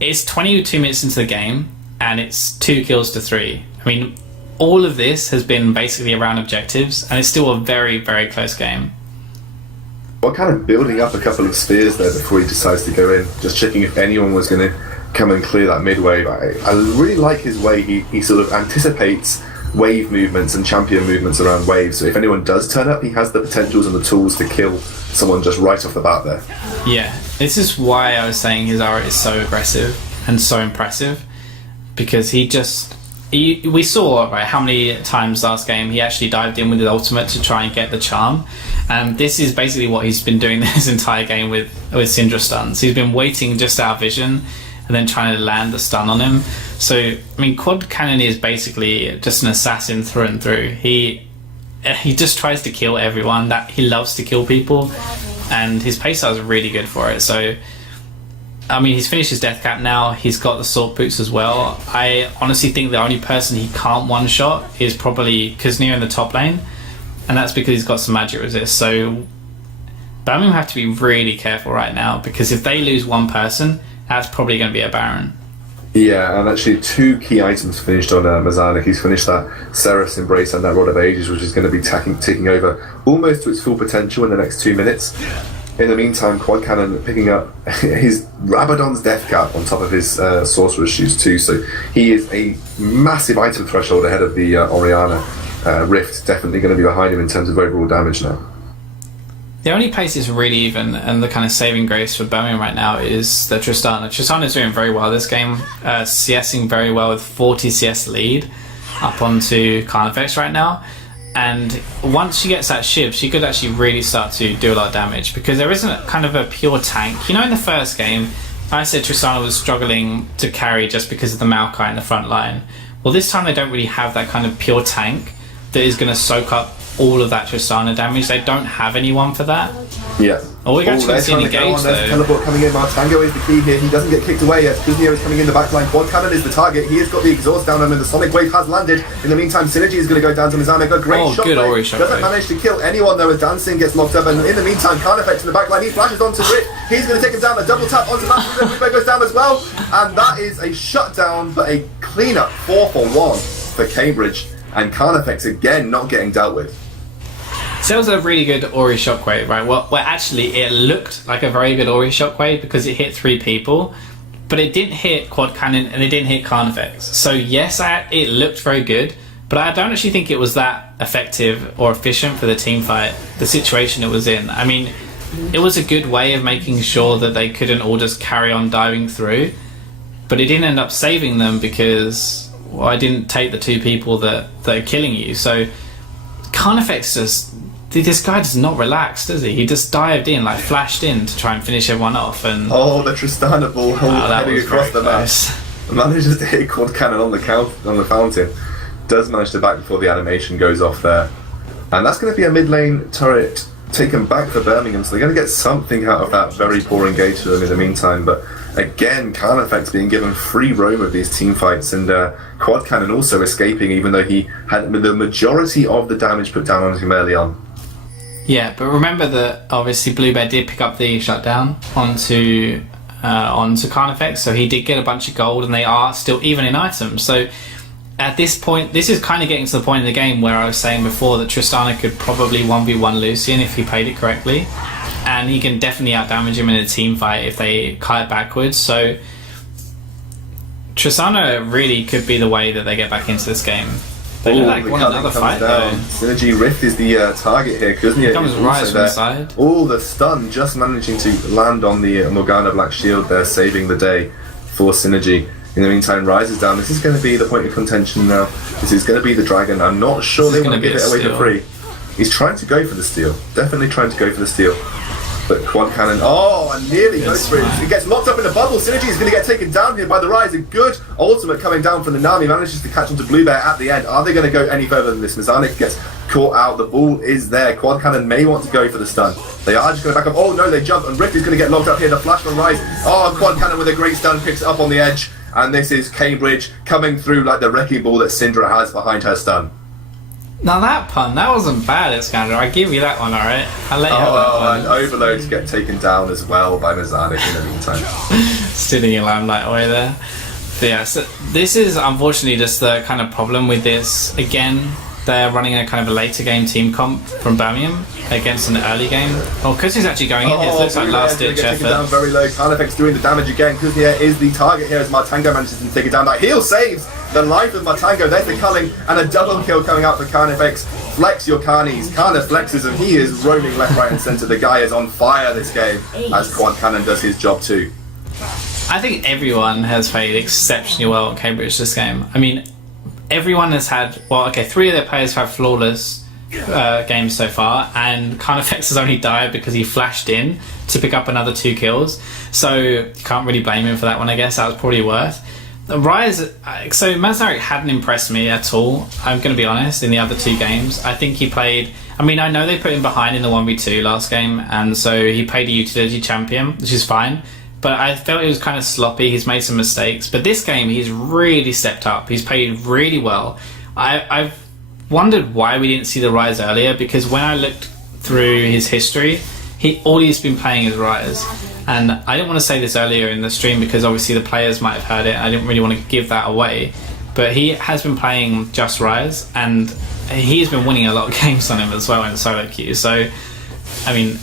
it's 22 minutes into the game and it's 2 kills to 3. I mean, all of this has been basically around objectives, and it's still a very, very close game. What kind of building up a couple of spheres there before he decides to go in, just checking if anyone was going to come and clear that mid wave. I really like his way. He sort of anticipates wave movements and champion movements around waves, so if anyone does turn up, he has the potentials and the tools to kill someone just right off the bat there. Yeah, this is why I was saying his aura is so aggressive and so impressive, because we saw how many times last game he actually dived in with his ultimate to try and get the charm, and this is basically what he's been doing this entire game with Syndra stuns. He's been waiting just out of vision and then trying to land the stun on him. So, I mean, Quad Cannon is basically just an assassin through and through. He just tries to kill everyone. That he loves to kill people, and his playstyle is really good for it. So, I mean, he's finished his death cap now. He's got the sword boots as well. I honestly think the only person he can't one-shot is probably Kuznia in the top lane, and that's because he's got some magic resist. So Birmingham have to be really careful right now, because if they lose one person, that's probably going to be a Baron. Yeah, and actually 2 key items finished on Mazanik. He's finished that Seraph's Embrace and that Rod of Ages, which is going to be ticking over almost to its full potential in the next 2 minutes. In the meantime, Quad Cannon picking up his Rabadon's Death Cap on top of his Sorcerer's Shoes too, so he is a massive item threshold ahead of the Oriana. Rift definitely going to be behind him in terms of overall damage now. The only place is really even, and the kind of saving grace for Birmingham right now is the Tristana. Tristana's doing very well this game, CSing very well with 40 CS lead up onto Carnifex right now. And once she gets that Shiv, she could actually really start to do a lot of damage, because there isn't kind of a pure tank. You know, in the first game, I said Tristana was struggling to carry just because of the Maokai in the front line. Well, this time they don't really have that kind of pure tank that is going to soak up all of that Tristana damage. They don't have anyone for that. Yeah. Oh, we're actually seeing the engage though. Teleport coming in. Martango is the key here. He doesn't get kicked away yet. Kuzneo is coming in the backline. Quad Cannon is the target. He has got the exhaust down on him, and the Sonic Wave has landed. In the meantime, Synergy is going to go down to Mizanek. A great shot. Doesn't manage to kill anyone though, as Dancing gets locked up. And in the meantime, Carnifex in the backline. He flashes onto Rip. He's going to take him down. A double tap onto Matthew. Rubo goes down as well. And that is a shutdown, but a cleanup 4-for-1 for Cambridge. And Carnifex again not getting dealt with. So that was a really good Ori Shockwave, right? Well, actually, it looked like a very good Ori Shockwave because it hit 3 people, but it didn't hit Quad Cannon and it didn't hit Carnifex. So yes, it looked very good, but I don't actually think it was that effective or efficient for the team fight, the situation it was in. I mean, it was a good way of making sure that they couldn't all just carry on diving through, but it didn't end up saving them because, well, I didn't take the 2 people that are killing you. So Carnifex just... This guy does not relax, does he? He just dived in, like flashed in to try and finish everyone off. And oh, the Tristana ball heading across the map. Manages to hit Quad Cannon on the fountain. Does manage to back before the animation goes off there. And that's going to be a mid lane turret taken back for Birmingham, so they're going to get something out of that very poor engage for them in the meantime. But again, Carnifex being given free roam of these team fights, and Quad Cannon also escaping, even though he had the majority of the damage put down on him early on. Yeah, but remember that obviously Blue Bear did pick up the shutdown onto Carnifex, so he did get a bunch of gold, and they are still even in items. So at this point, this is kind of getting to the point in the game where I was saying before that Tristana could probably 1v1 Lucian if he played it correctly, and he can definitely outdamage him in a team fight if they kite backwards. So Tristana really could be the way that they get back into this game. They look like want another fight though. Synergy Rift is the target here. Kuzneo comes right from the side. Oh, the stun just managing to land on the Morgana Black Shield there, saving the day for Synergy. In the meantime, Rise is down. This is going to be the point of contention now. This is going to be the Dragon. I'm not sure they want to give it away for free. He's trying to go for the steal. Definitely trying to go for the steal. But Quad Cannon, and nearly goes for it. He gets locked up in the bubble. Synergy is going to get taken down here by the Rise. A good ultimate coming down from the Nami. Manages to catch onto Blue Bear at the end. Are they going to go any further than this? Mizanik gets caught out. The ball is there. Quad Cannon may want to go for the stun. They are just going to back up. Oh no, they jump. And Rift is going to get locked up here. The flash from Rise. Oh, Quad Cannon with a great stun picks it up on the edge. And this is Cambridge coming through like the wrecking ball that Syndra has behind her stun. Now that pun, that wasn't bad, Iskander. I give you that one, alright? I'll let you have that one. And Overload to get taken down as well by Mizanik in the meantime. Stealing your limelight away there. But yeah, so this is unfortunately just the kind of problem with this. Again, they're running a kind of a later game team comp from Birmingham against an early game. Well, Kuzney's actually going in. It looks like last ditch effort. Down very low. Carnifex doing the damage again. Kuzney is the target here as Martango manages to take it down. That heal saves the life of Martango. There's the culling and a double kill coming out for Carnifex. Flex your carnies. Carna flexes him. He is roaming left, right and centre. The guy is on fire this game as Quad Cannon does his job too. I think everyone has played exceptionally well at Cambridge this game. I mean, everyone has had, 3 of their players have flawless games so far, and Carnifex has only died because he flashed in to pick up another 2 kills. So you can't really blame him for that one, I guess. That was probably worth. Rise, so Mazarik hadn't impressed me at all, I'm going to be honest, in the other 2 games. I think he played, I know they put him behind in the 1v2 last game, and so he played a utility champion, which is fine. But I felt he was kind of sloppy. He's made some mistakes. But this game, he's really stepped up. He's played really well. I've wondered why we didn't see the Rise earlier, because when I looked through his history, all he's been playing is Rise. And I didn't want to say this earlier in the stream because obviously the players might have heard it. I didn't really want to give that away. But he has been playing just Rise, and he's been winning a lot of games on him as well in solo queue. So, I mean,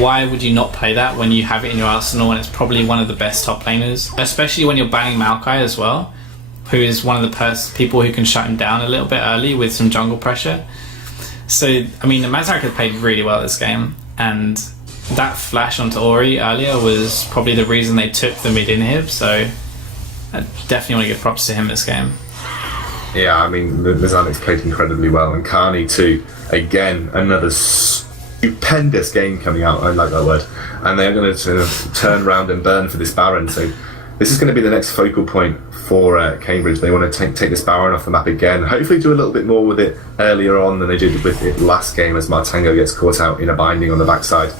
why would you not play that when you have it in your arsenal and it's probably one of the best top laners? Especially when you're banning Maokai as well, who is one of the people who can shut him down a little bit early with some jungle pressure. So, I mean, Mazarek has played really well this game, and that flash onto Ori earlier was probably the reason they took the mid inhib, so I definitely want to give props to him this game. Yeah, I mean, Mazarek played incredibly well, and Carney too. Again, another stupendous game coming out, I like that word. And they're going to turn around and burn for this Baron, so this is going to be the next focal point for Cambridge. They want to take this Baron off the map again, hopefully do a little bit more with it earlier on than they did with it last game, as Martango gets caught out in a binding on the backside.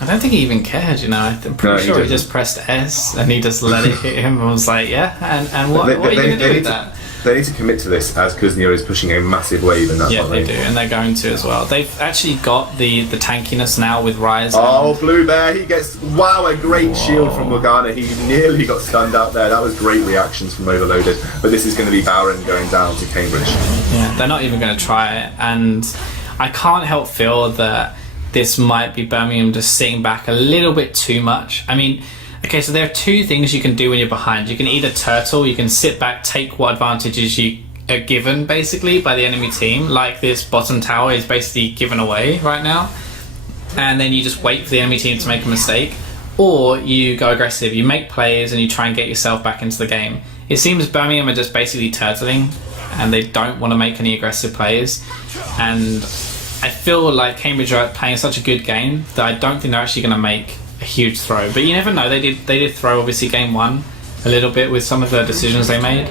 I don't think he even cared, you know. I'm pretty sure he just pressed S and he just let it hit him and was like, yeah, and what are you going to do with that? They need to commit to this, as Kuznia is pushing a massive wave in that Yeah, they do, and they're going to as well. They've actually got the tankiness now with Rise. Oh, Blue Bear, he gets, wow, a great shield from Morgana. He nearly got stunned out there. That was great reactions from Overloaded. But this is going to be Baron going down to Cambridge. Yeah, they're not even going to try it, and I can't help feel that this might be Birmingham just sitting back a little bit too much. I mean, okay, so there are two things you can do when you're behind. You can either turtle, you can sit back, take what advantages you are given, basically, by the enemy team, like this bottom tower is basically given away right now, and then you just wait for the enemy team to make a mistake, or you go aggressive, you make plays, and you try and get yourself back into the game. It seems Birmingham are just basically turtling, and they don't want to make any aggressive plays, and I feel like Cambridge are playing such a good game that I don't think they're actually going to make a huge throw. But you never know. They did throw, obviously, game one a little bit with some of the decisions they made.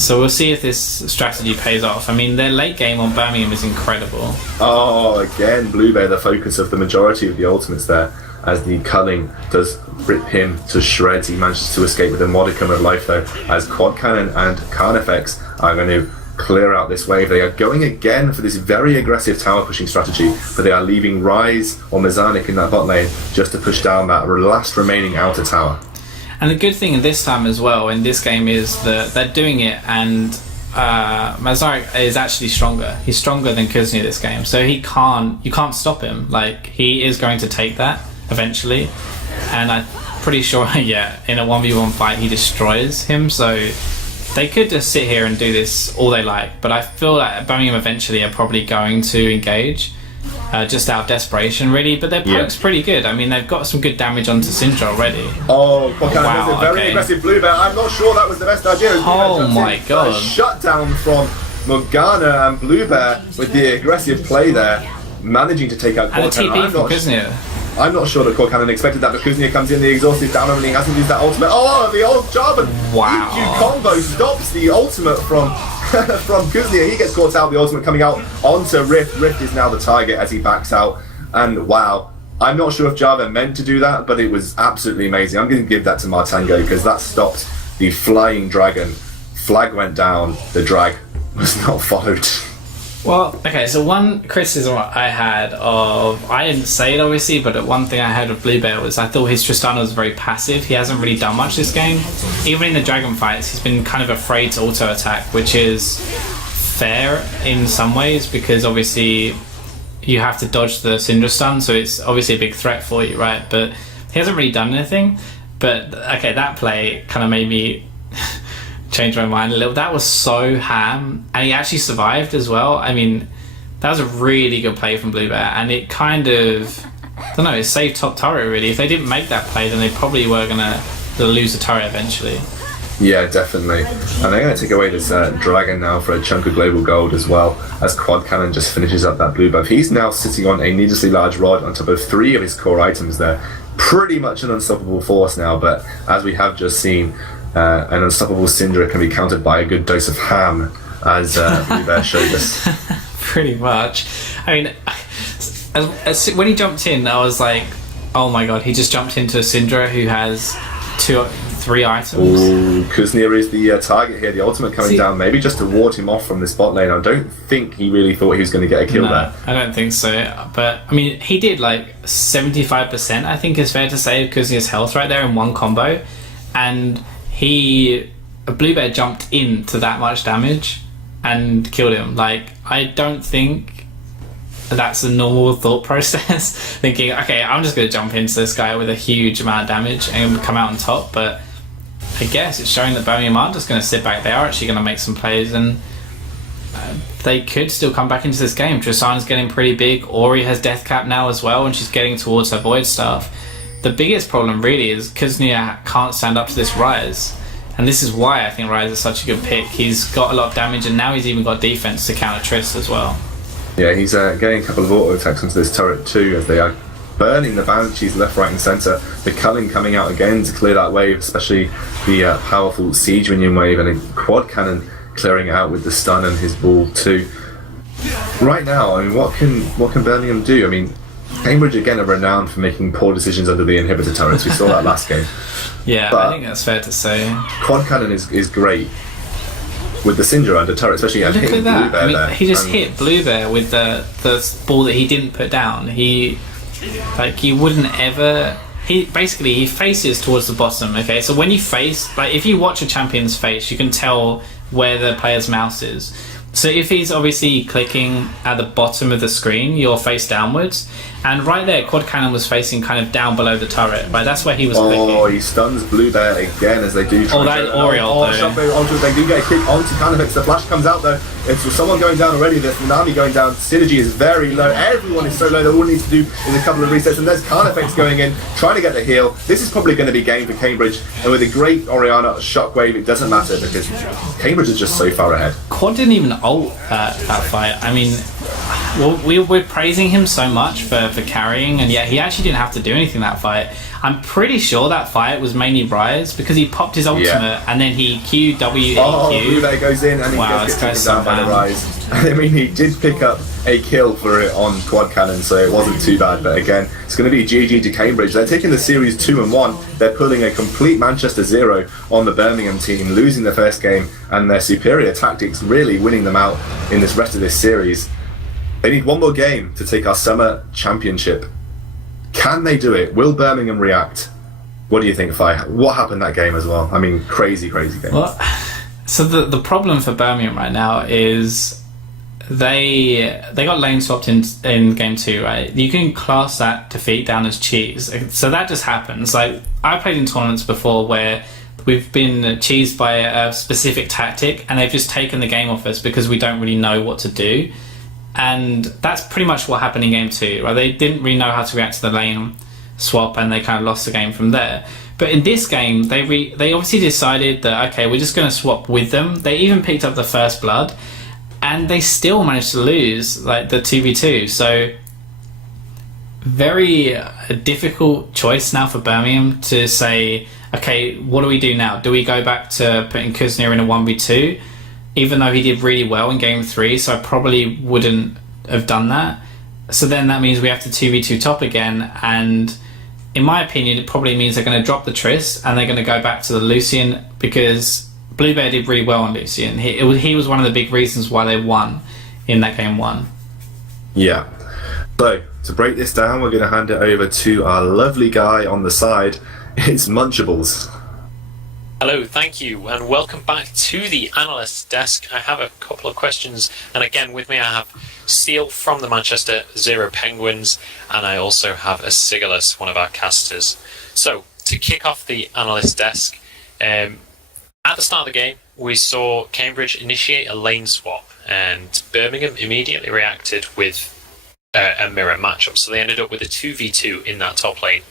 So we'll see if this strategy pays off. I mean, their late game on Birmingham is incredible. Oh, again, Blue Bear, the focus of the majority of the ultimates there, as the culling does rip him to shreds. He manages to escape with a modicum of life, though, as Quad Cannon and Carnifex are going to clear out this wave. They are going again for this very aggressive tower pushing strategy, but they are leaving Rise or Mazarek in that bot lane just to push down that last remaining outer tower. And the good thing this time as well in this game is that they're doing it, and Mazarek is actually stronger. He's stronger than Kuznia this game, so you can't stop him. Like, he is going to take that eventually, and I'm pretty sure yeah, in a 1v1 fight he destroys him, so they could just sit here and do this all they like, but I feel like Birmingham eventually are probably going to engage, just out of desperation, really. But their poke's pretty good. I mean, they've got some good damage onto Syndra already. Oh, wow, a very aggressive Blue Bear. I'm not sure that was the best idea. Oh my god. Shutdown from Morgana and Blue Bear with the aggressive play there, managing to take out and a TP from Kuznia. I'm not sure that Quad Cannon expected that, but Kuznia comes in, the exhaust is down, and he hasn't used that ultimate. Oh, the old Jarvan! Wow. EQ combo stops the ultimate from from Kuznia. He gets caught out, the ultimate coming out onto Rift. Rift is now the target as he backs out, and wow. I'm not sure if Jarvan meant to do that, but it was absolutely amazing. I'm going to give that to Martango, because that stopped the flying dragon. Flag went down, the drag was not followed. Well, okay, so one criticism I had of, I didn't say it obviously, but one thing I had of Blue Bear was I thought his Tristana was very passive. He hasn't really done much this game. Even in the dragon fights, he's been kind of afraid to auto attack, which is fair in some ways, because obviously you have to dodge the Syndra stun, so it's obviously a big threat for you, right? But he hasn't really done anything. But okay, that play kind of made me changed my mind a little. That was so ham, and he actually survived as well. I mean, that was a really good play from Blue Bear, and it kind of, I don't know, it saved top turret really. If they didn't make that play, then they probably were gonna lose the turret eventually. Yeah, definitely. And they're going to take away this dragon now for a chunk of global gold as well, as Quad Cannon just finishes up that blue buff. He's now sitting on a needlessly large rod on top of 3 of his core items there. Pretty much an unstoppable force now, but as we have just seen, an unstoppable Syndra can be countered by a good dose of ham, as Blue Bear showed us. Pretty much. I mean, when he jumped in, I was like, oh my god, he just jumped into a Syndra who has 3 items. Ooh, Kuznia is the target here, the ultimate coming down, maybe just to ward him off from this bot lane. I don't think he really thought he was going to get a kill there. I don't think so. But, I mean, he did like 75%, I think is fair to say, of Kuznia's health right there in one combo. And Bluebear jumped into that much damage and killed him. Like, I don't think that's a normal thought process. Thinking, okay, I'm just going to jump into this guy with a huge amount of damage and come out on top. But I guess it's showing that Birmingham aren't just going to sit back. They are actually going to make some plays, and they could still come back into this game. Tristan's getting pretty big. Ori has death cap now as well, and she's getting towards her void staff. The biggest problem really is Kuznia can't stand up to this Ryze. And this is why I think Ryze is such a good pick. He's got a lot of damage, and now he's even got defense to counter Trist as well. Yeah, he's getting a couple of auto attacks onto this turret too, as they are burning the Banshees left, right and centre. The Culling coming out again to clear that wave, especially the powerful Siege Minion wave, and a Quad Cannon clearing it out with the stun and his ball too. Right now, I mean, what can Birmingham do? I mean, Cambridge again are renowned for making poor decisions under the inhibitor turrets. We saw that last game. Yeah, but I think that's fair to say. Quad Cannon is great with the Syndra under turret, especially. Look at that! I mean, he just hit Bluebear with the ball that he didn't put down. He wouldn't ever. He faces towards the bottom. Okay, so when you face, like, if you watch a champion's face, you can tell where the player's mouse is. So if he's obviously clicking at the bottom of the screen, you're face downwards. And right there, Quad Cannon was facing kind of down below the turret. Right, that's where he was clicking. Oh, he stuns Bluebear again as they do try that Oriole, though. Shockwave onto it. They do get a kick onto Carnifex. The flash comes out, though. It's with someone going down already. There's Nami going down. Synergy is very low. Everyone is so low that all they need to do is a couple of resets. And there's Carnifex going in, trying to get the heal. This is probably going to be game for Cambridge. And with a great Orianna Shockwave, it doesn't matter because Cambridge is just so far ahead. Quad didn't even ult that fight. I mean, we're praising him so much for carrying, and yet he actually didn't have to do anything that fight. I'm pretty sure that fight was mainly Ryze because he popped his ultimate and then he Q, W, E, Q. Bluebear goes in and he gets taken down by the Ryze. I mean, he did pick up a kill for it on Quad Cannon, so it wasn't too bad. But again, it's going to be GG to Cambridge. They're taking the series 2-1. They're pulling a complete Manchester 0 on the Birmingham team, losing the first game, and their superior tactics really winning them out in this rest of this series. They need one more game to take our summer championship. Can they do it? Will Birmingham react? What do you think, Fi? What happened that game as well? I mean, crazy game. Well, so the problem for Birmingham right now is they got lane swapped in game 2, right? You can class that defeat down as cheese. So that just happens. Like, I played in tournaments before where we've been cheesed by a specific tactic and they've just taken the game off us because we don't really know what to do. And that's pretty much what happened in game 2, right? They didn't really know how to react to the lane swap and they kind of lost the game from there. But in this game, they obviously decided that, okay, we're just going to swap with them. They even picked up the first blood and they still managed to lose like the 2v2. So very difficult choice now for Birmingham to say, okay, what do we do now? Do we go back to putting Kuznia in a 1v2? Even though he did really well in game 3, so I probably wouldn't have done that. So then that means we have to 2v2 top again, and in my opinion, it probably means they're going to drop the Trist and they're going to go back to the Lucian because Bluebear did really well on Lucian. He was one of the big reasons why they won in that game 1. Yeah. So, to break this down, we're going to hand it over to our lovely guy on the side. It's Munchables. Hello, thank you, and welcome back to the Analyst's Desk. I have a couple of questions, and again with me I have Seal from the Manchester Zero Penguins, and I also have a Sigilus, one of our casters. So, to kick off the Analyst's Desk, at the start of the game we saw Cambridge initiate a lane swap, and Birmingham immediately reacted with a mirror matchup, so they ended up with a 2v2 in that top lane.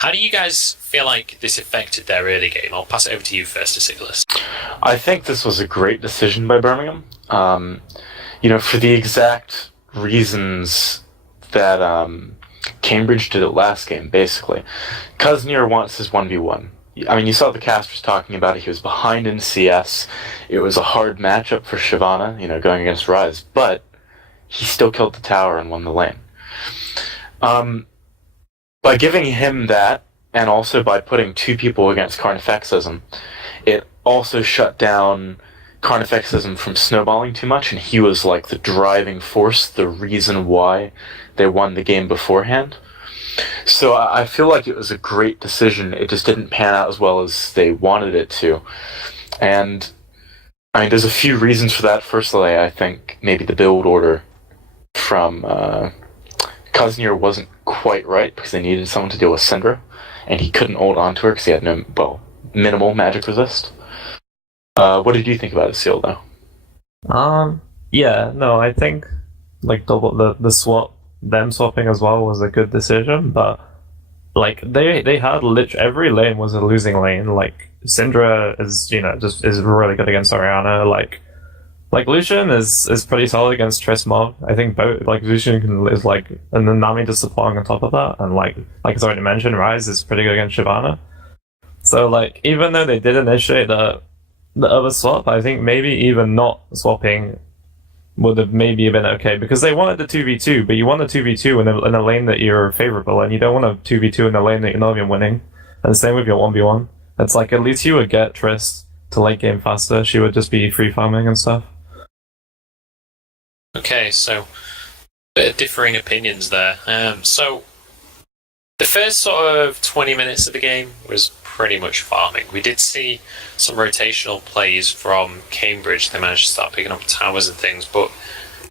How do you guys feel like this affected their early game? I'll pass it over to you first, Sigilus. I think this was a great decision by Birmingham. For the exact reasons that Cambridge did it last game, basically. Kuznia wants his 1v1. I mean, you saw the casters talking about it. He was behind in CS. It was a hard matchup for Shyvana, going against Ryze. But he still killed the tower and won the lane. By giving him that, and also by putting two people against Carnifexism, it also shut down Carnifexism from snowballing too much, and he was like the driving force, the reason why they won the game beforehand. So I feel like it was a great decision. It just didn't pan out as well as they wanted it to. And I mean, there's a few reasons for that. Firstly, I think maybe the build order from Kaznier wasn't quite right because they needed someone to deal with Syndra, and he couldn't hold on to her because he had minimal magic resist. What did you think about it, Seal, though? Yeah, no, I think like the swap, them swapping as well was a good decision, but like they had every lane was a losing lane. Like Syndra is is really good against Orianna. Like Lucian is pretty solid against Triss Mob. I think both like Lucian is like, and then Nami just supplying on top of that, and like it's already mentioned, Ryze is pretty good against Shyvana. So like even though they did initiate the other swap, I think maybe even not swapping would have maybe been okay, because they wanted the 2v2, but you want a 2v2 in a lane that you're favorable, and you don't want a 2v2 in a lane that you're not even winning. And same with your 1v1. It's like at least you would get Triss to late game faster. She would just be free farming and stuff. Okay, so bit of differing opinions there. So the first sort of 20 minutes of the game was pretty much farming. We did see some rotational plays from Cambridge. They managed to start picking up towers and things, but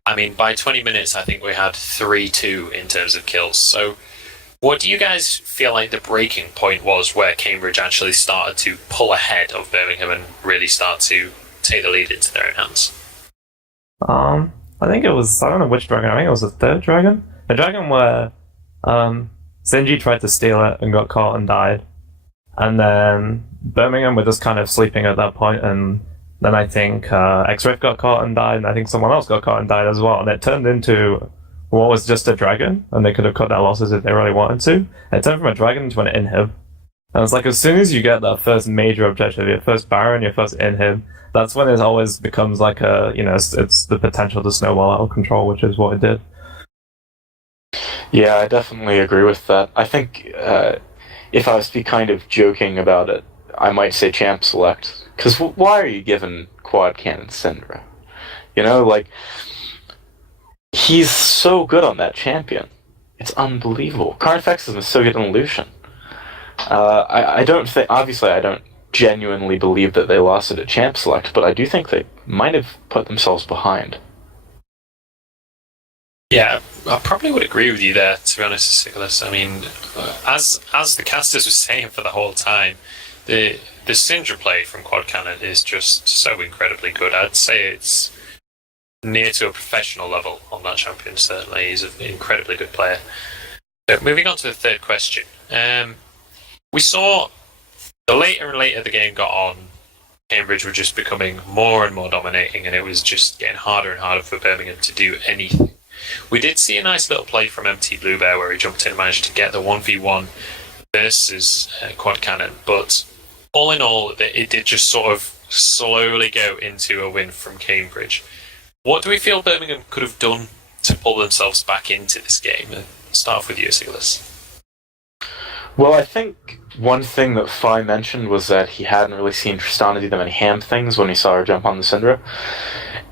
I mean, by 20 minutes, I think we had 3-2 in terms of kills. So what do you guys feel like the breaking point was where Cambridge actually started to pull ahead of Birmingham and really start to take the lead into their own hands? I think it was, I don't know which dragon, I think it was the third dragon? The dragon where Sinji tried to steal it and got caught and died. And then Birmingham were just kind of sleeping at that point, and then I think X-Rift got caught and died, and I think someone else got caught and died as well, and it turned into what was just a dragon, and they could have cut their losses if they really wanted to. It turned from a dragon to an inhib. And it's like as soon as you get that first major objective, your first Baron, your first inhib, that's when it always becomes like it's the potential to snowball out of control, which is what it did. Yeah, I definitely agree with that. I think if I was to be kind of joking about it, I might say champ select. Because why are you giving quad cannon Syndra? He's so good on that champion. It's unbelievable. Carnifexism is so good on Lucian. I don't think, obviously I don't genuinely believe that they lost it at champ select, but I do think they might have put themselves behind. Yeah, I probably would agree with you there, to be honest, Silas. I mean, as the casters were saying for the whole time, the Syndra play from Quad Cannon is just so incredibly good. I'd say it's near to a professional level on that champion, certainly. He's an incredibly good player. But moving on to the third question. We saw the later and later the game got on, Cambridge were just becoming more and more dominating, and it was just getting harder and harder for Birmingham to do anything. We did see a nice little play from MT Blue Bear where he jumped in and managed to get the 1v1 versus Quad Cannon, but all in all, it did just sort of slowly go into a win from Cambridge. What do we feel Birmingham could have done to pull themselves back into this game? Start off with you, Silas. Well, I think one thing that Fi mentioned was that he hadn't really seen Tristana do that many ham things when he saw her jump on the Syndra.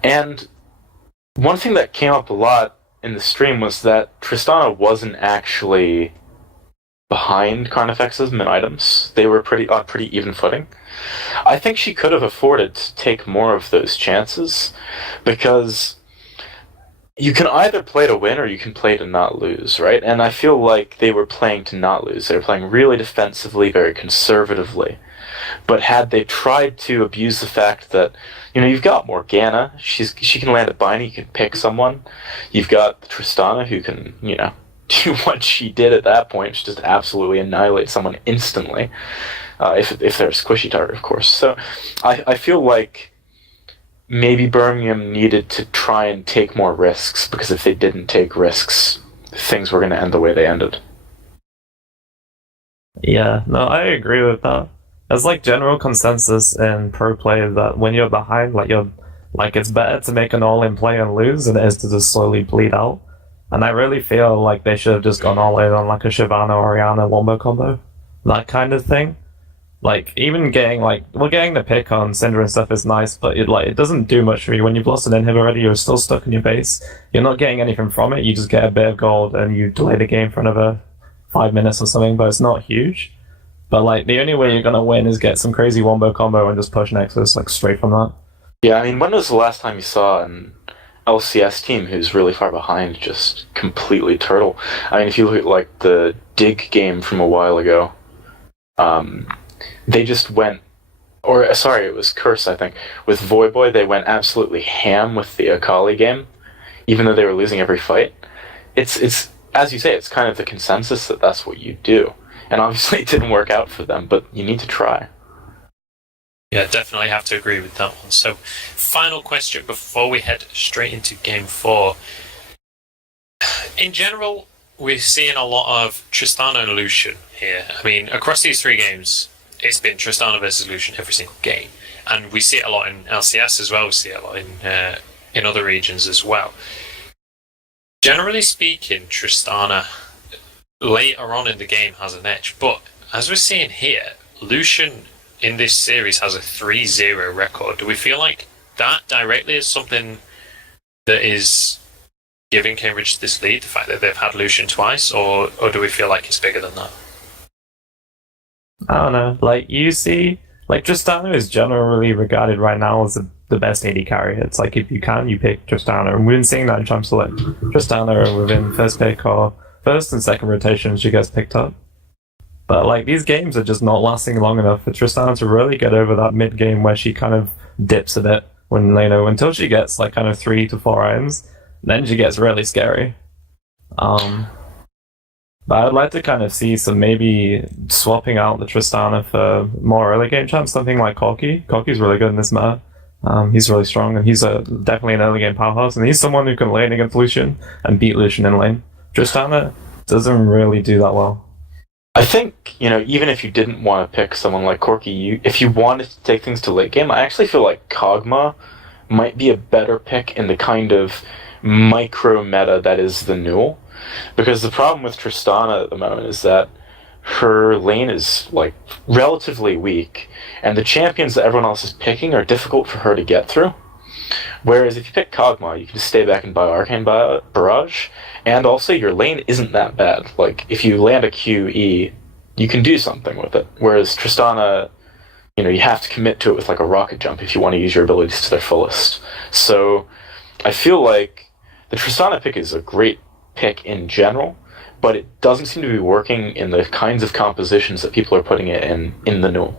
And one thing that came up a lot in the stream was that Tristana wasn't actually behind Carnifexism in items. They were on pretty even footing. I think she could have afforded to take more of those chances, because you can either play to win or you can play to not lose, right? And I feel like they were playing to not lose. They were playing really defensively, very conservatively. But had they tried to abuse the fact that, you've got Morgana, she can land a binding, you can pick someone. You've got Tristana who can, do what she did at that point, which just absolutely annihilate someone instantly. If they're a squishy target, of course. So I feel like maybe Birmingham needed to try and take more risks, because if they didn't take risks, things were going to end the way they ended. Yeah, no, I agree with that. There's like general consensus in pro play that when you're behind, it's better to make an all-in play and lose than it is to just slowly bleed out. And I really feel like they should have just gone all in on like a Shyvana Orianna wombo combo. that kind of thing. Like, even getting the pick on Syndra and stuff is nice, but it doesn't do much for you. When you've lost an inhib already, you're still stuck in your base. You're not getting anything from it. You just get a bit of gold and you delay the game for another 5 minutes or something, but it's not huge. But like, the only way you're gonna win is get some crazy wombo combo and just push Nexus like straight from that. Yeah, I mean, when was the last time you saw an LCS team who's really far behind just completely turtle? I mean, if you look at like the Dig game from a while ago, they just went, or sorry, it was Curse, I think. With Voyboy, they went absolutely ham with the Akali game, even though they were losing every fight. It's as you say, it's kind of the consensus that that's what you do. And obviously it didn't work out for them, but you need to try. Yeah, definitely have to agree with that one. So, final question before we head straight into Game 4. In general, we're seeing a lot of Tristana and Lucian here. I mean, across these 3 games, it's been Tristana versus Lucian every single game. And we see it a lot in LCS as well, we see it a lot in other regions as well. Generally speaking, Tristana later on in the game has an edge, but as we're seeing here, Lucian in this series has a 3-0 record. Do we feel like that directly is something that is giving Cambridge this lead, the fact that they've had Lucian twice, or do we feel like it's bigger than that? I don't know. Like, you see, like, Tristana is generally regarded right now as the best AD carry. It's like, if you can, you pick Tristana. And we've been seeing that in Champ Select. Tristana within first pick or first and second rotation, she gets picked up. But, like, these games are just not lasting long enough for Tristana to really get over that mid-game where she kind of dips a bit when, you know, until she gets, like, kind of 3 to 4 items. Then she gets really scary. But I'd like to kind of see some maybe swapping out the Tristana for more early game champs, something like Corki. Corki's really good in this meta. He's really strong, and he's definitely an early game powerhouse, and he's someone who can lane against Lucian and beat Lucian in lane. Tristana doesn't really do that well. I think, you know, even if you didn't want to pick someone like Corki, if you wanted to take things to late game, I actually feel like Kog'Maw might be a better pick in the kind of micro meta that is the NUEL. Because the problem with Tristana at the moment is that her lane is, like, relatively weak, and the champions that everyone else is picking are difficult for her to get through. Whereas if you pick Kog'Maw, you can just stay back and buy Arcane Barrage, and also your lane isn't that bad. Like, if you land a QE, you can do something with it. Whereas Tristana, you know, you have to commit to it with, like, a rocket jump if you want to use your abilities to their fullest. So, I feel like the Tristana pick is a great pick in general, but it doesn't seem to be working in the kinds of compositions that people are putting it in the NUEL.